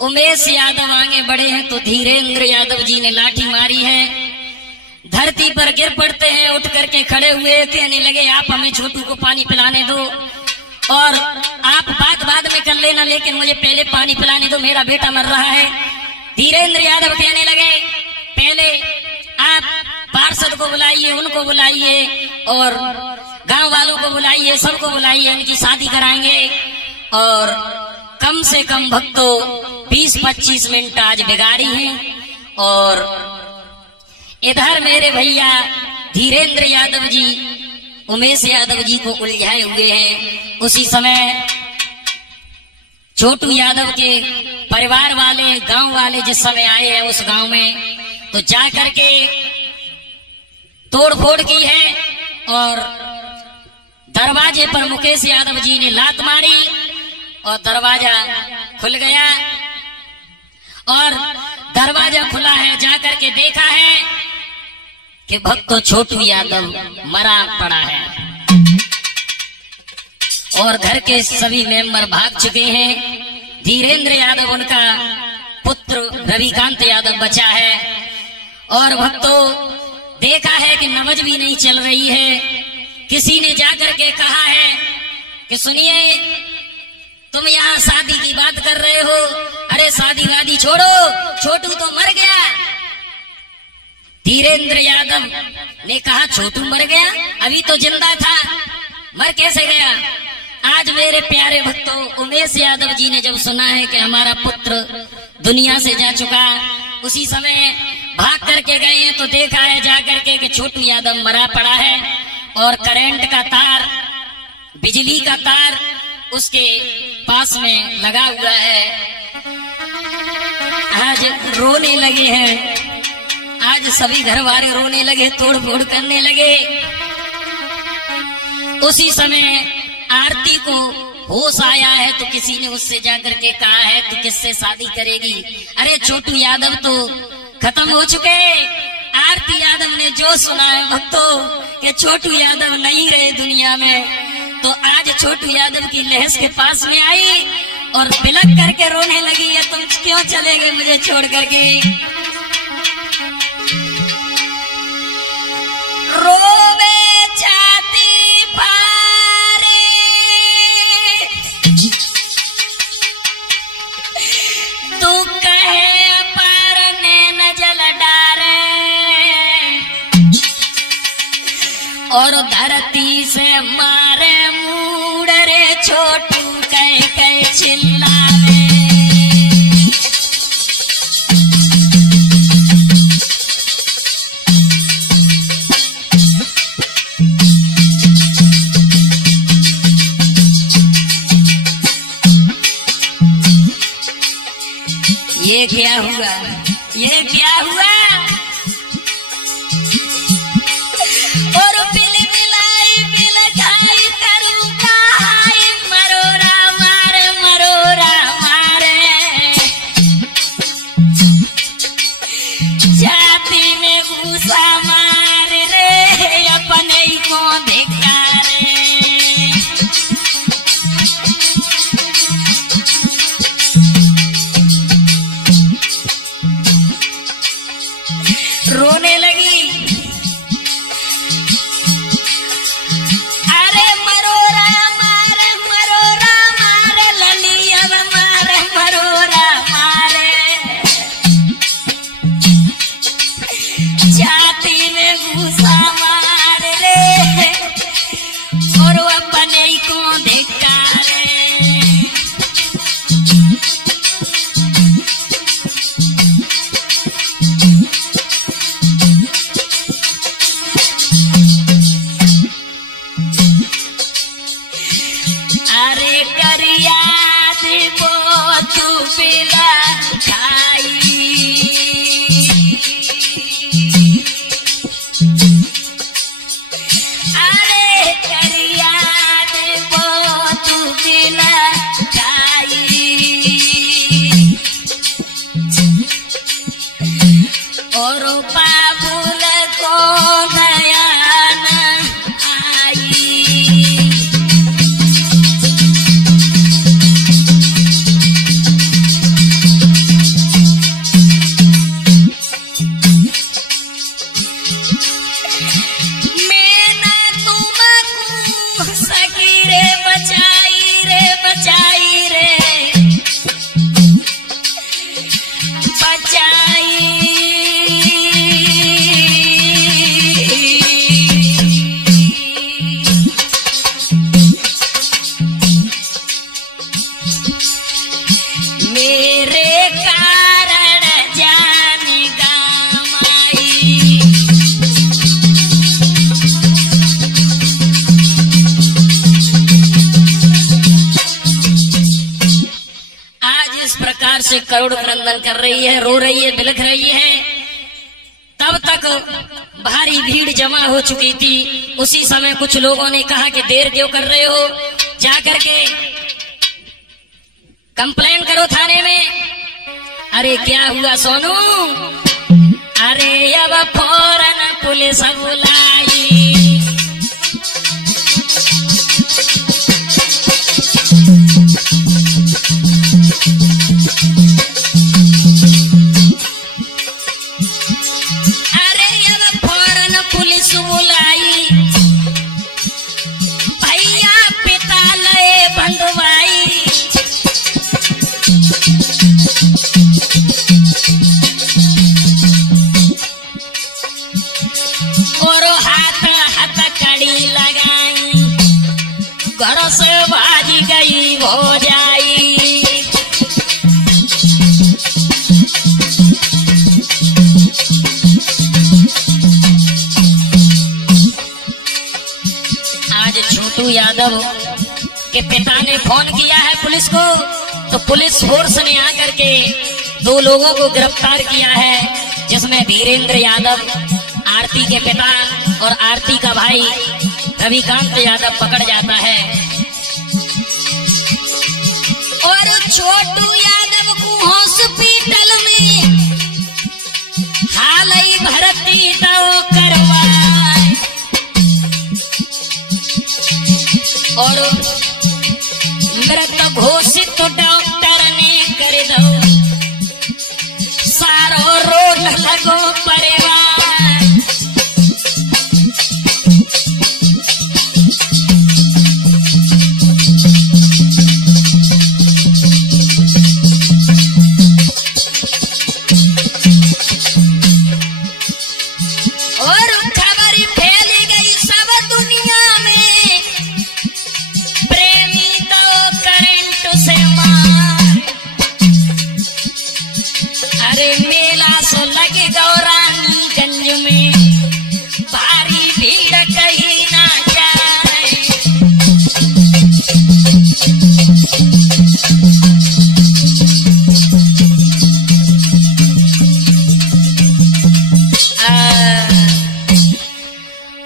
उमेश यादव आगे बढ़े हैं तो धीरेंद्र यादव जी ने लाठी मारी है। धरती पर गिर पड़ते हैं, उठ करके खड़े हुए कहने लगे आप हमें छोटू को पानी पिलाने दो और आप बात बाद में कर लेना, लेकिन मुझे पहले पानी पिलाने दो, मेरा बेटा मर रहा है। धीरेंद्र यादव कहने लगे पहले आप पार्षद को बुलाइए, उनको बुलाइए और गांव वालों को बुलाइए, सबको बुलाइए, इनकी शादी कराएंगे। और कम से कम भक्तों 20-25 मिनट आज बिगाड़ी हैं। और इधर मेरे भैया धीरेंद्र यादव जी उमेश यादव जी को उलझाए हुए हैं। उसी समय छोटू यादव के परिवार वाले, गांव वाले जिस समय आए हैं उस गांव में, तो जा करके तोड़ फोड़ की है और दरवाजे पर मुकेश यादव जी ने लात मारी और दरवाजा खुल गया। और दरवाजा खुला है, जाकर के देखा है कि भक्तों छोटू यादव मरा पड़ा है और घर के सभी मेंबर भाग चुके हैं। धीरेंद्र यादव उनका पुत्र रविकांत यादव बचा है। और भक्तों देखा है कि नमज भी नहीं चल रही है। किसी ने जाकर के कहा है कि सुनिए तुम यहाँ शादी की बात कर रहे हो, अरे शादी वादी छोड़ो, छोटू तो मर गया। धीरेंद्र यादव ने कहा छोटू मर गया, अभी तो जिंदा था, मर कैसे गया। आज मेरे प्यारे भक्तों उमेश यादव जी ने जब सुना है कि हमारा पुत्र दुनिया से जा चुका, उसी समय भाग करके गए हैं तो देखा है जाकर के कि छोटू यादव मरा पड़ा है और करंट का तार, बिजली का तार उसके पास में लगा हुआ है। आज रोने लगे हैं, आज सभी घर वाले रोने लगे, तोड़ फोड़ करने लगे। उसी समय आरती को होश आया है तो किसी ने उससे जाकर के कहा है तो किससे शादी करेगी? अरे छोटू यादव तो खत्म हो चुके। आरती यादव ने जो सुना है भक्तों कि छोटू यादव नहीं रहे दुनिया में, तो आज छोटू यादव की लहस के पास में आई और बिलक करके रोने लगी है, तुम क्यों चले गए मुझे छोड़ करके? रोवे छाती फारे, तू कहे पर नैन जल डारे, और धरती से मारे मूड रे छोटू कह कह चिल्लावे। ये क्या हुआ, ये क्या हुआ? और पिल मिलाई पिल खाई करूं खाई, मरोरा मारे मरोरा मारे, छाती में घूसा मार रे अपने को धिक्कारे। रोने लगी, अरे मरोरा मारे ललिया मारे मरोरा मारे, छाती में घूसा मार रे और अपने को धिक्कारे। अरे करिया दिबो तू पिला खाई, अरे करिया दिबो तू पिला खाई, और बाबुल को नया आई। से करोड़ क्रंदन कर रही है, रो रही है, बिलख रही है। तब तक भारी भीड़ जमा हो चुकी थी। उसी समय कुछ लोगों ने कहा कि देर क्यों कर रहे हो, जाकर के कंप्लेन करो थाने में। अरे क्या हुआ सोनू? अरे अब फौरन पुलिस बुलाई। बुलाई भैया पिता लए बंधुआई, और हाथ हाथ कड़ी लगाई, घर से भाग गई हो जाई। छोटू यादव कि पिता ने फोन किया है पुलिस को, तो पुलिस फोर्स ने आकर के 2 लोगों को गिरफ्तार किया है, जिसमें धीरेन्द्र यादव आरती के पिता और आरती का भाई रविकांत यादव पकड़ जाता है। और छोटू यादव को हॉस्पिटल में हाल ही भर्ती तो करवाए और मृत घोषित डॉक्टर ने कर दो सारो रोग लगो परिवार।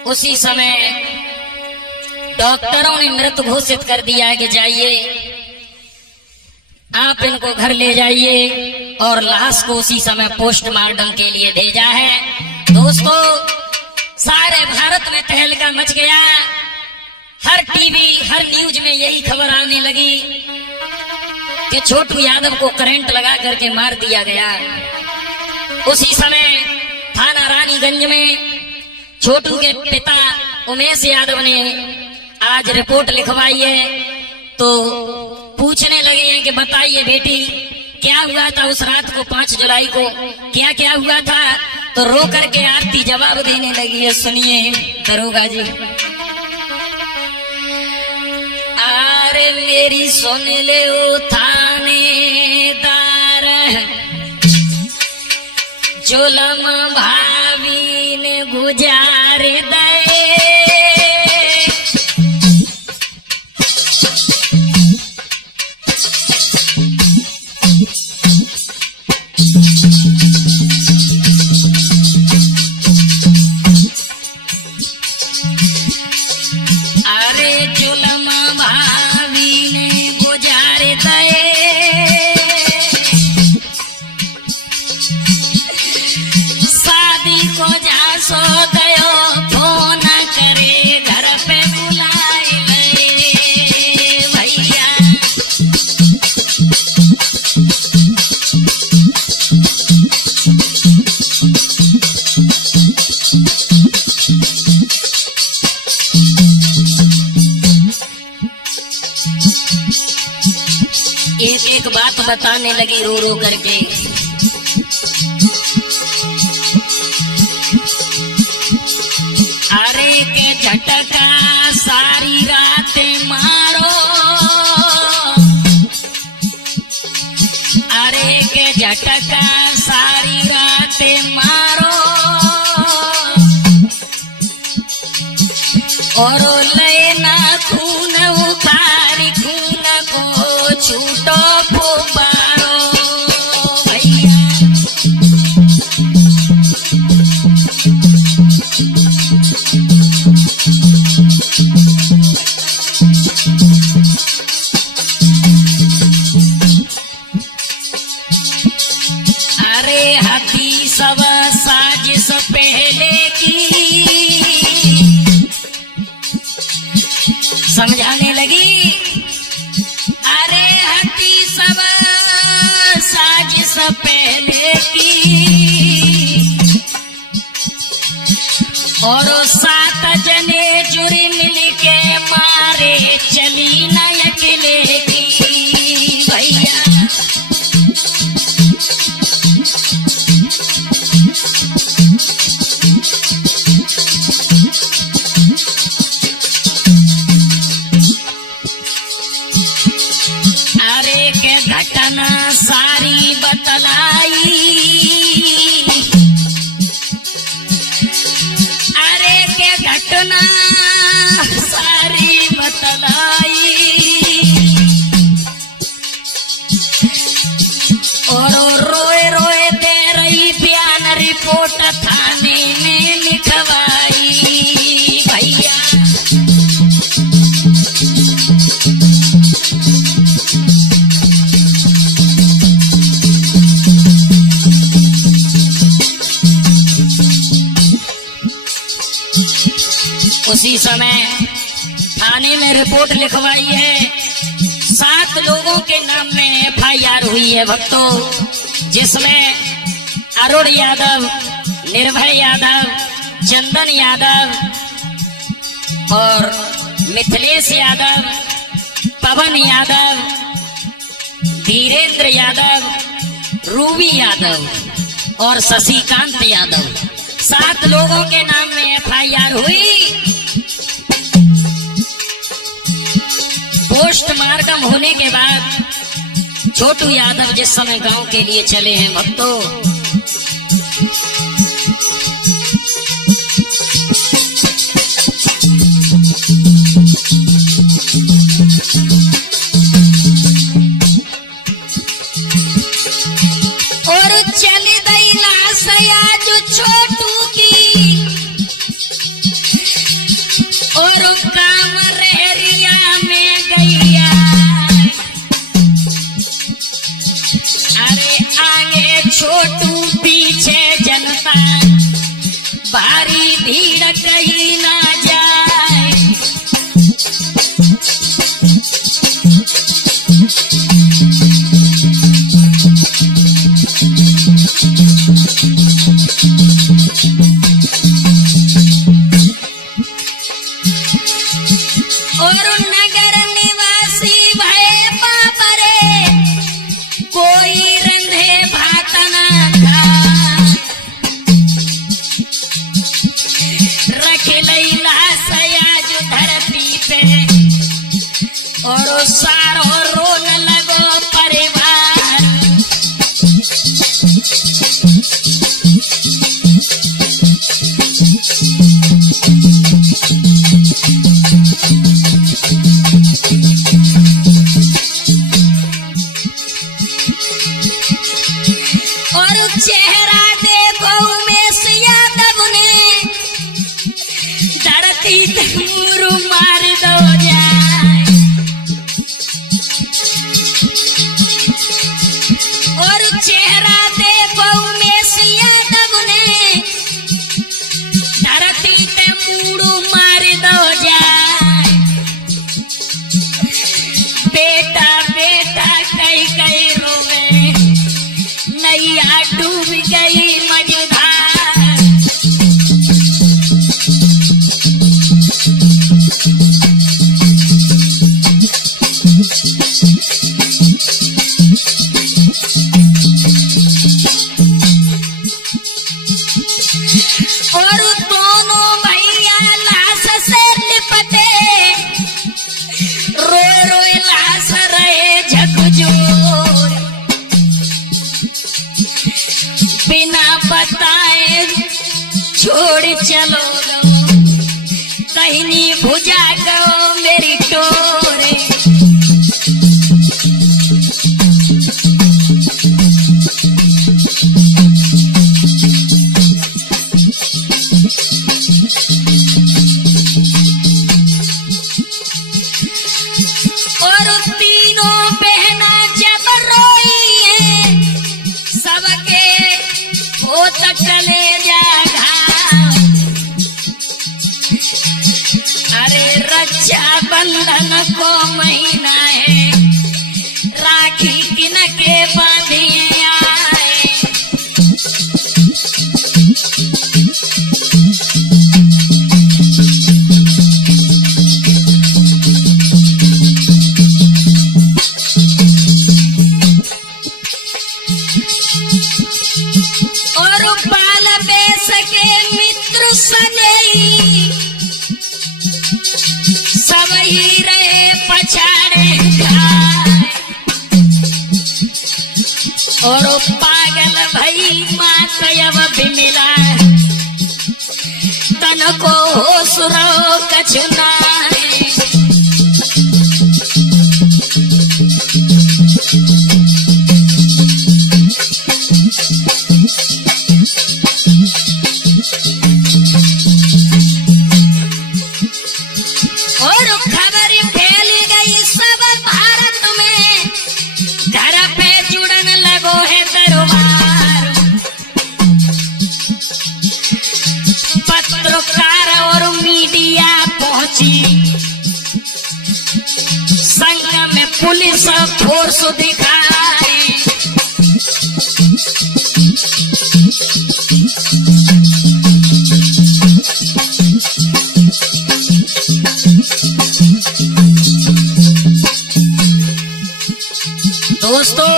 उसी समय डॉक्टरों ने मृत घोषित कर दिया है कि जाइए आप इनको घर ले जाइए, और लाश को उसी समय पोस्टमार्टम के लिए भेजा है। दोस्तों, सारे भारत में तहलका मच गया, हर टीवी हर न्यूज में यही खबर आने लगी कि छोटू यादव को करंट लगा करके मार दिया गया। उसी समय थाना रानीगंज में छोटू के पिता उमेश यादव ने आज रिपोर्ट लिखवाई है, तो पूछने लगे हैं कि बताइए बेटी क्या हुआ था उस रात को 5 जुलाई को, क्या क्या हुआ था। तो रो करके आरती जवाब देने लगी है, सुनिए दरोगा जी। अरे मेरी सुन ले ओ थानेदार, जुलम भाभी ने गुजार दे, अरे जुलम भाभी ने गुजार दे, शादी को जा सो गयो फोन करे घर पे बुलाए ले भैया। एक एक बात बताने लगी रो रो करके। अरे के झटका सारी रात मारो, अरे के झटका सारी रात मारो, और लेना खून उखारी खून को छूटो फुबारो भैया। अरे हाथी सब साजिश पहले की समझाने लगी। अरे हाथी सब साजिश पहले की, और 7 जने जुरी मिल के मारे चली न अकेले की भैया। अरे के घटना सारी बतलाई, अरे रिपोर्ट थाने में लिखवाई भैया। उसी समय थाने में रिपोर्ट लिखवाई है। 7 लोगों के नाम में FIR हुई है भक्तों, जिसमें अरुण यादव, निर्भय यादव, चंदन यादव और मिथिलेश यादव, पवन यादव, धीरेन्द्र यादव, रूबी यादव और शशिकांत यादव। 7 लोगों के नाम में FIR हुई। पोस्टमार्टम होने के बाद छोटू यादव जिस समय गांव के लिए चले हैं भक्तों, और चली गई लाश आज छोटू की, और काम रेरिया में गैया। अरे आगे छोटू पीछे जनता, भारी भीड़ कहीं ना जाए। और नगर निवासी भय पापरे, कोई रंधे भात ना खा। रख लई लाश आज धरती पे, और सारो रोन लगो परिवार। और चेहरा देखो उमेश यादव ने, धरती तूर मार दो जाए। और चेहरा देखो उमेश यादव ने, धरती पे मूड़ू मार दो जाए। बेटा बेटा कई कई रोवे, नैया डूब गई मझधार। और दोनों भैया लाश से लिपटे, रोए रोए लाश रहे झकझोर। बिना बताए छोड़ चलो गो, कहीं नहीं भुजा गो मेरी टोरे। और तीनों बहना जब रोई है, सबके हो तकले जागा। अरे रक्षा बंधन को महीना है, राखी किनके बांधिए आए। और बाल बेस के मित्र सजई, सब ही रहे पछाड़े घाय। और पागल भई माँ कयब भी मिला, तन को होश रो कछुना। रोष दिखाए। दोस्तों,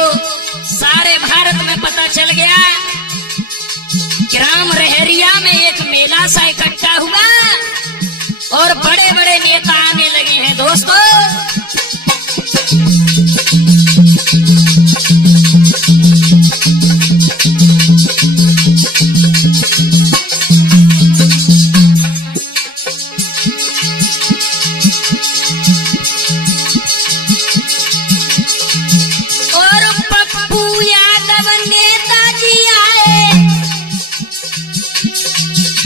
सारे भारत में पता चल गया, ग्राम रहरिया में एक मेला सा इकट्ठा हुआ और बड़े बड़े नेता आने लगे हैं। दोस्तों,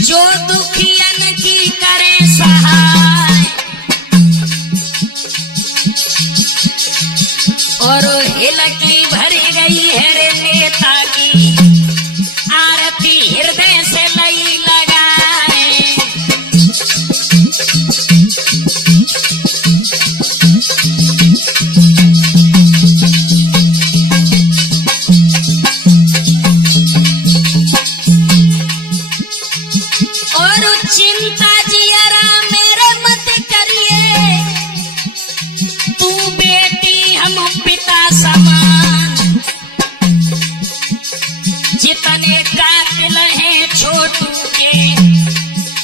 जो दुखियन की करे सहाय, और हिलकी भरी गई है रे नेता की, आरती हृदय से लई लगाए। चिंता जियरा मेरे मत करिए, तू बेटी हम पिता समान, जितने कातिल हैं छोटू के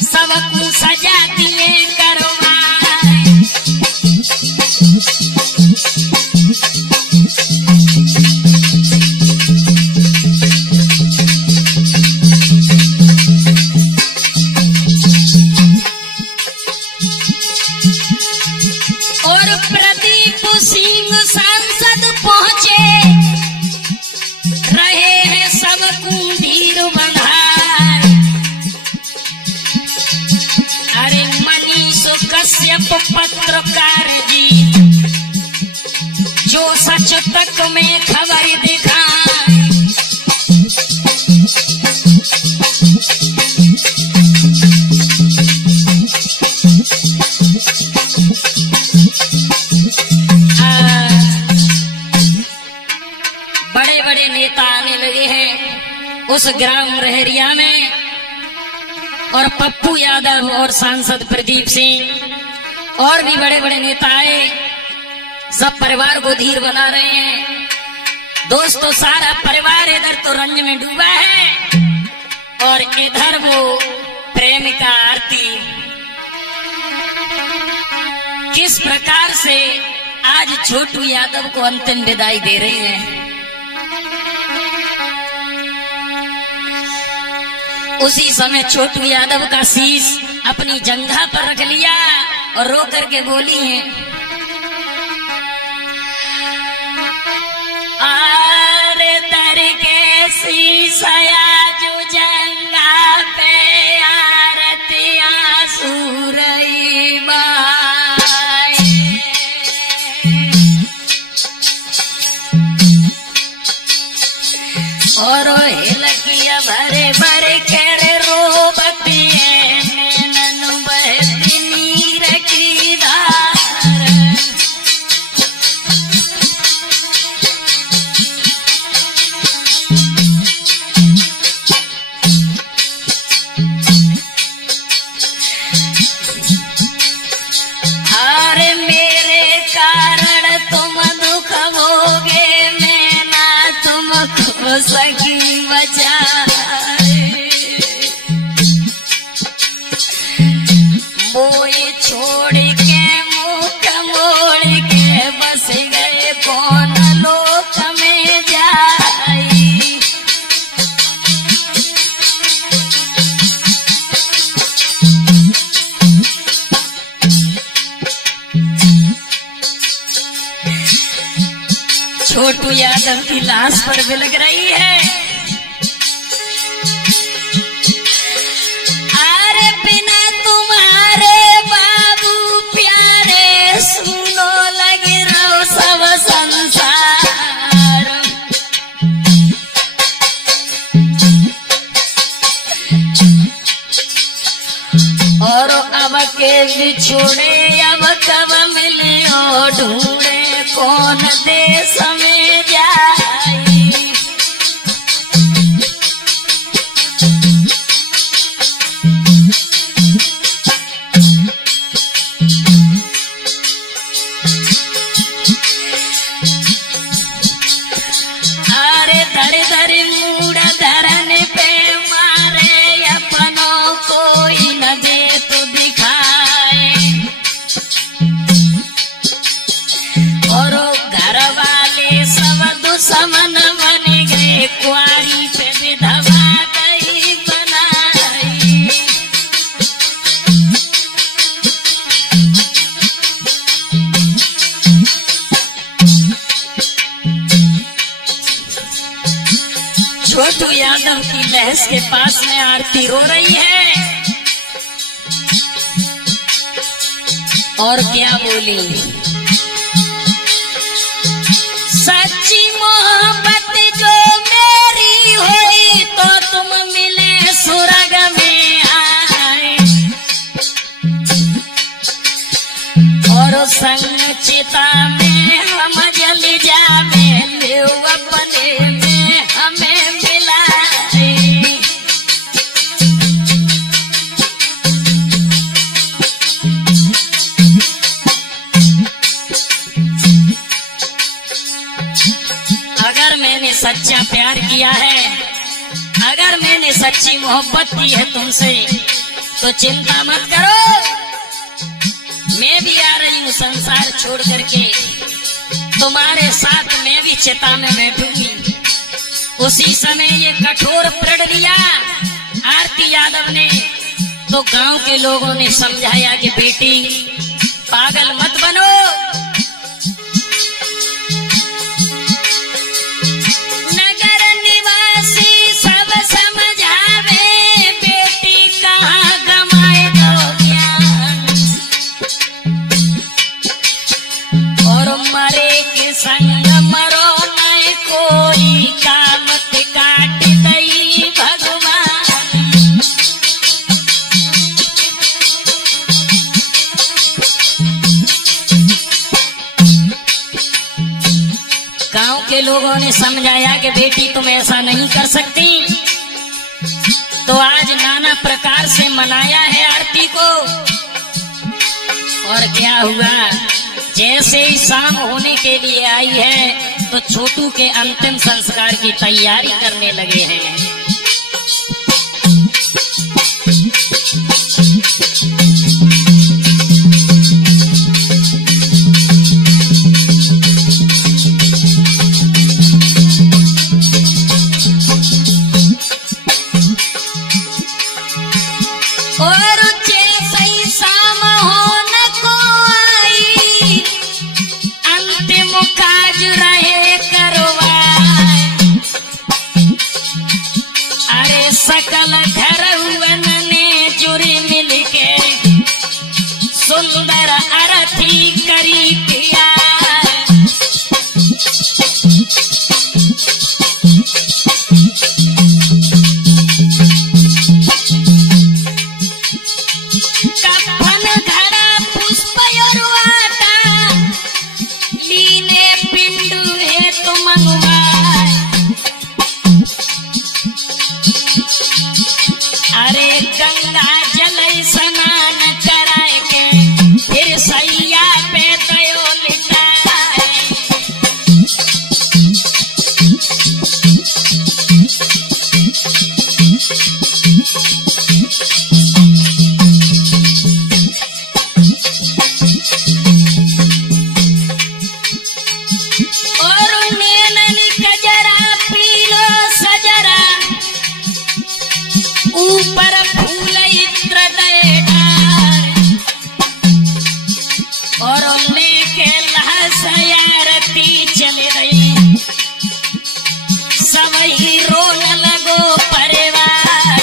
सबको सजा दिए करवाए। और प्रदीप सिंह सांसद पहुंचे, रहे हैं सब कुंभीर बंधाए। अरे मनीष कश्यप पत्रकार जी, जो सच तक में खबर दिखाए। बड़े बड़े नेता आने लगे हैं उस ग्राम रहरिया में, और पप्पू यादव और सांसद प्रदीप सिंह और भी बड़े बड़े नेता आए, सब परिवार को धीर बना रहे हैं। दोस्तों, सारा परिवार इधर तो रंज में डूबा है और इधर वो प्रेमिका आरती किस प्रकार से आज छोटू यादव को अंतिम विदाई दे रही है। उसी समय छोटू यादव का शीश अपनी जंघा पर रख लिया और रो करके बोली है, आरे दर के शीशया जो जंघा पे आरतियां सूरई बाए। और हिलकिया भरे भरे करे रोबतिए नैनन बहती नीर की धार। अरे मेरे कारण तुम दुख भोगे, मैं ना तुमको सकी बचाए। मोए छोड़ के मुख मोड़ के बस गए कौन लोक में जाए। छोटू यादव की लाश पर बिलख रही है। अरे बिना तुम्हारे बाबू प्यारे, सुनो लगे रहो सब संसार। और अब के बिछोड़े अब कब मिले और ढूंढे कौन देश में जाई। अरे धर धर मूड धरन पे मारे अपनों कोई न दे तो दिखाए। और घर वाले सब दुश्मन बन गए, कुंवारी पे विधवा गई बनाई। छोटू यादव की बहस के पास में आरती रो रही है और क्या बोली, सच्ची मोहब्बत जो मेरी हुई तो तुम मिले स्वर्ग में आए। और संग चिता में हम जल जावे, अपने में हमें मिलाए। अगर मैंने सच्चा प्यार किया है, अगर मैंने सच्ची मोहब्बत की है तुमसे, तो चिंता मत करो, मैं भी आ रही हूँ संसार छोड़ करके, तुम्हारे साथ मैं भी चिता में बैठूंगी। उसी समय ये कठोर प्रण लिया आरती यादव ने, तो गांव के लोगों ने समझाया कि बेटी पागल मत बनो, नगर निवासी सब समझावे, बेटी कहाँ गमाए दो ज्ञान। और मरे के संग मरो न कोई, कामत काट दई भगवान। गांव के लोगों ने समझाया कि बेटी तुम ऐसा नहीं कर सकती, तो आज नाना प्रकार से मनाया है आरती को। और क्या हुआ, जैसे ही शाम होने के लिए आई है तो छोटू के अंतिम संस्कार की तैयारी करने लगे हैं। और जैसे ही शाम होने को आई, अंतिम काज रहे करवाए। अरे सकल घरवन ने जुड़ी मिलके सुंदर आरती करी किया। कफन घड़ा पुष्प और आटा, लीने पिंडू है तो मंगवाए। अरे गंगा जल स्नान कराए के, फिर सैया पे दयो लिटाए। और नैनन कजरा पीलो सजरा, ऊपर फूल इत्र दे डार। और लेके लहसयारती चल रही, सब ही रोन लगो परिवार।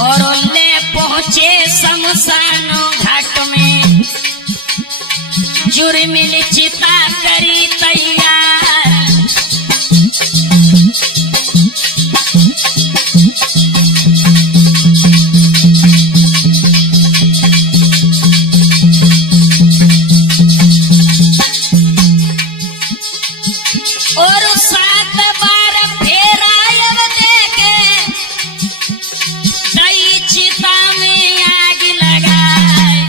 और ले पहुंचे शमशानो घाट में, जुर्मिल चिता करी तैयार। और 7 बार फेरायब देके कई चिता में आग लगाए।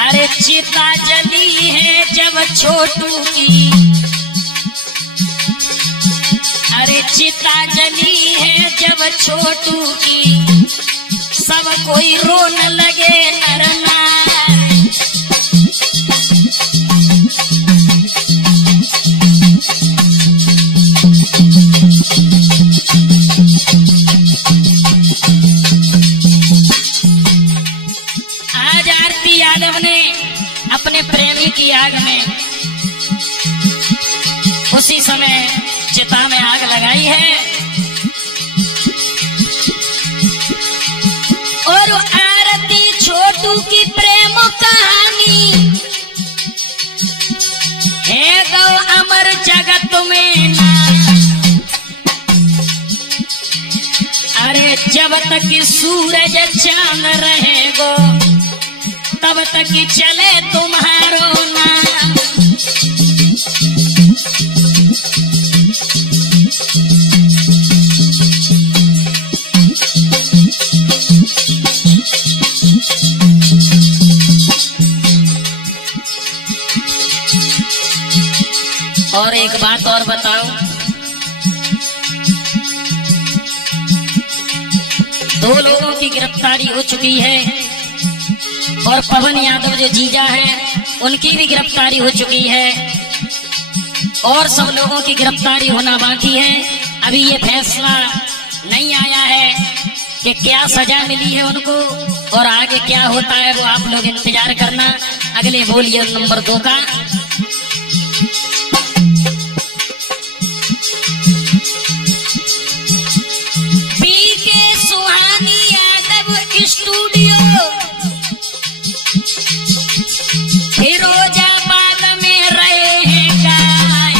अरे चिता जली है जब छोटू की, अरे चिता जली है जब छोटू की, सब कोई रोने लगे नर नार। आज आरती यादव ने अपने प्रेमी की आग में उसी समय चिता में आग लगाई है। और आरती छोटू की प्रेम कहानी है गौ अमर जगत में ना। अरे जब तक सूरज चांद रहेगो तब तक चले तुम्हारो नाम। और एक बात और बताओ, 2 लोगों की गिरफ्तारी हो चुकी है और पवन यादव जो जीजा है उनकी भी गिरफ्तारी हो चुकी है और सब लोगों की गिरफ्तारी होना बाकी है। अभी ये फैसला नहीं आया है कि क्या सजा मिली है उनको और आगे क्या होता है, वो आप लोग इंतजार करना। अगले बोलिए नंबर 2 का। सुहानी यादव स्टूडियो फिरोजाबाद में रहे हैं गाय।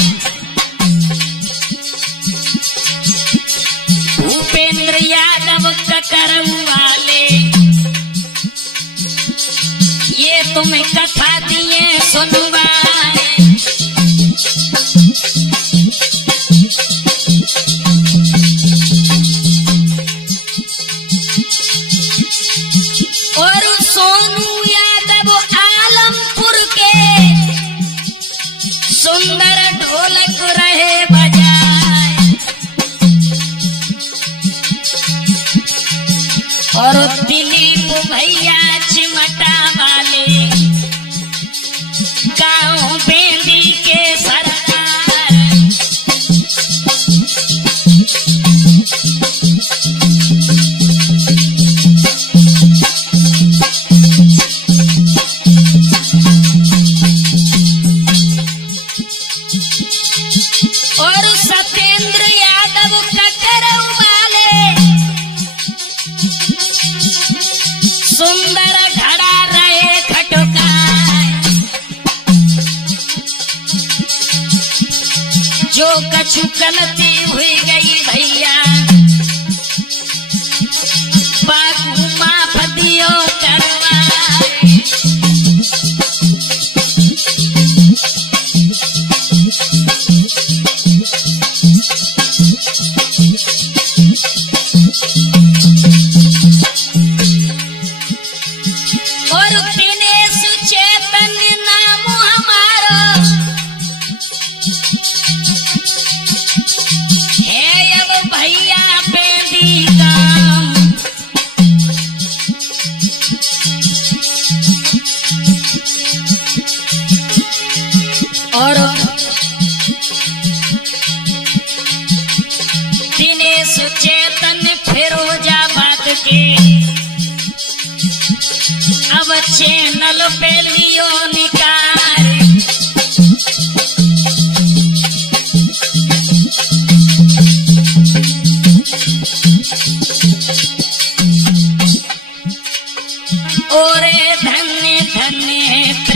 भूपेंद्र यादव ककर वाले ये तुम्हें कथा दिए सुनवाए। और सोनू यादव आलमपुर के सुंदर ढोलक रहे बजाए। और दिलीप भैया चिमटा वाले गाँव बेंदी के सरदार। और सत्येंद्र यादव ककर वाले सुंदर घड़ा रहे खटोकाए। जो कछु गलती हुई गई भैया बाबू माफ दियो करवाए। और दिनेश चैतन्य नाम हमारा है अब भैया बेदी काम। और दिनेश चैतन्य फिरोजाबाद के अब चैनल पे लियो निकार। धन्य धन्य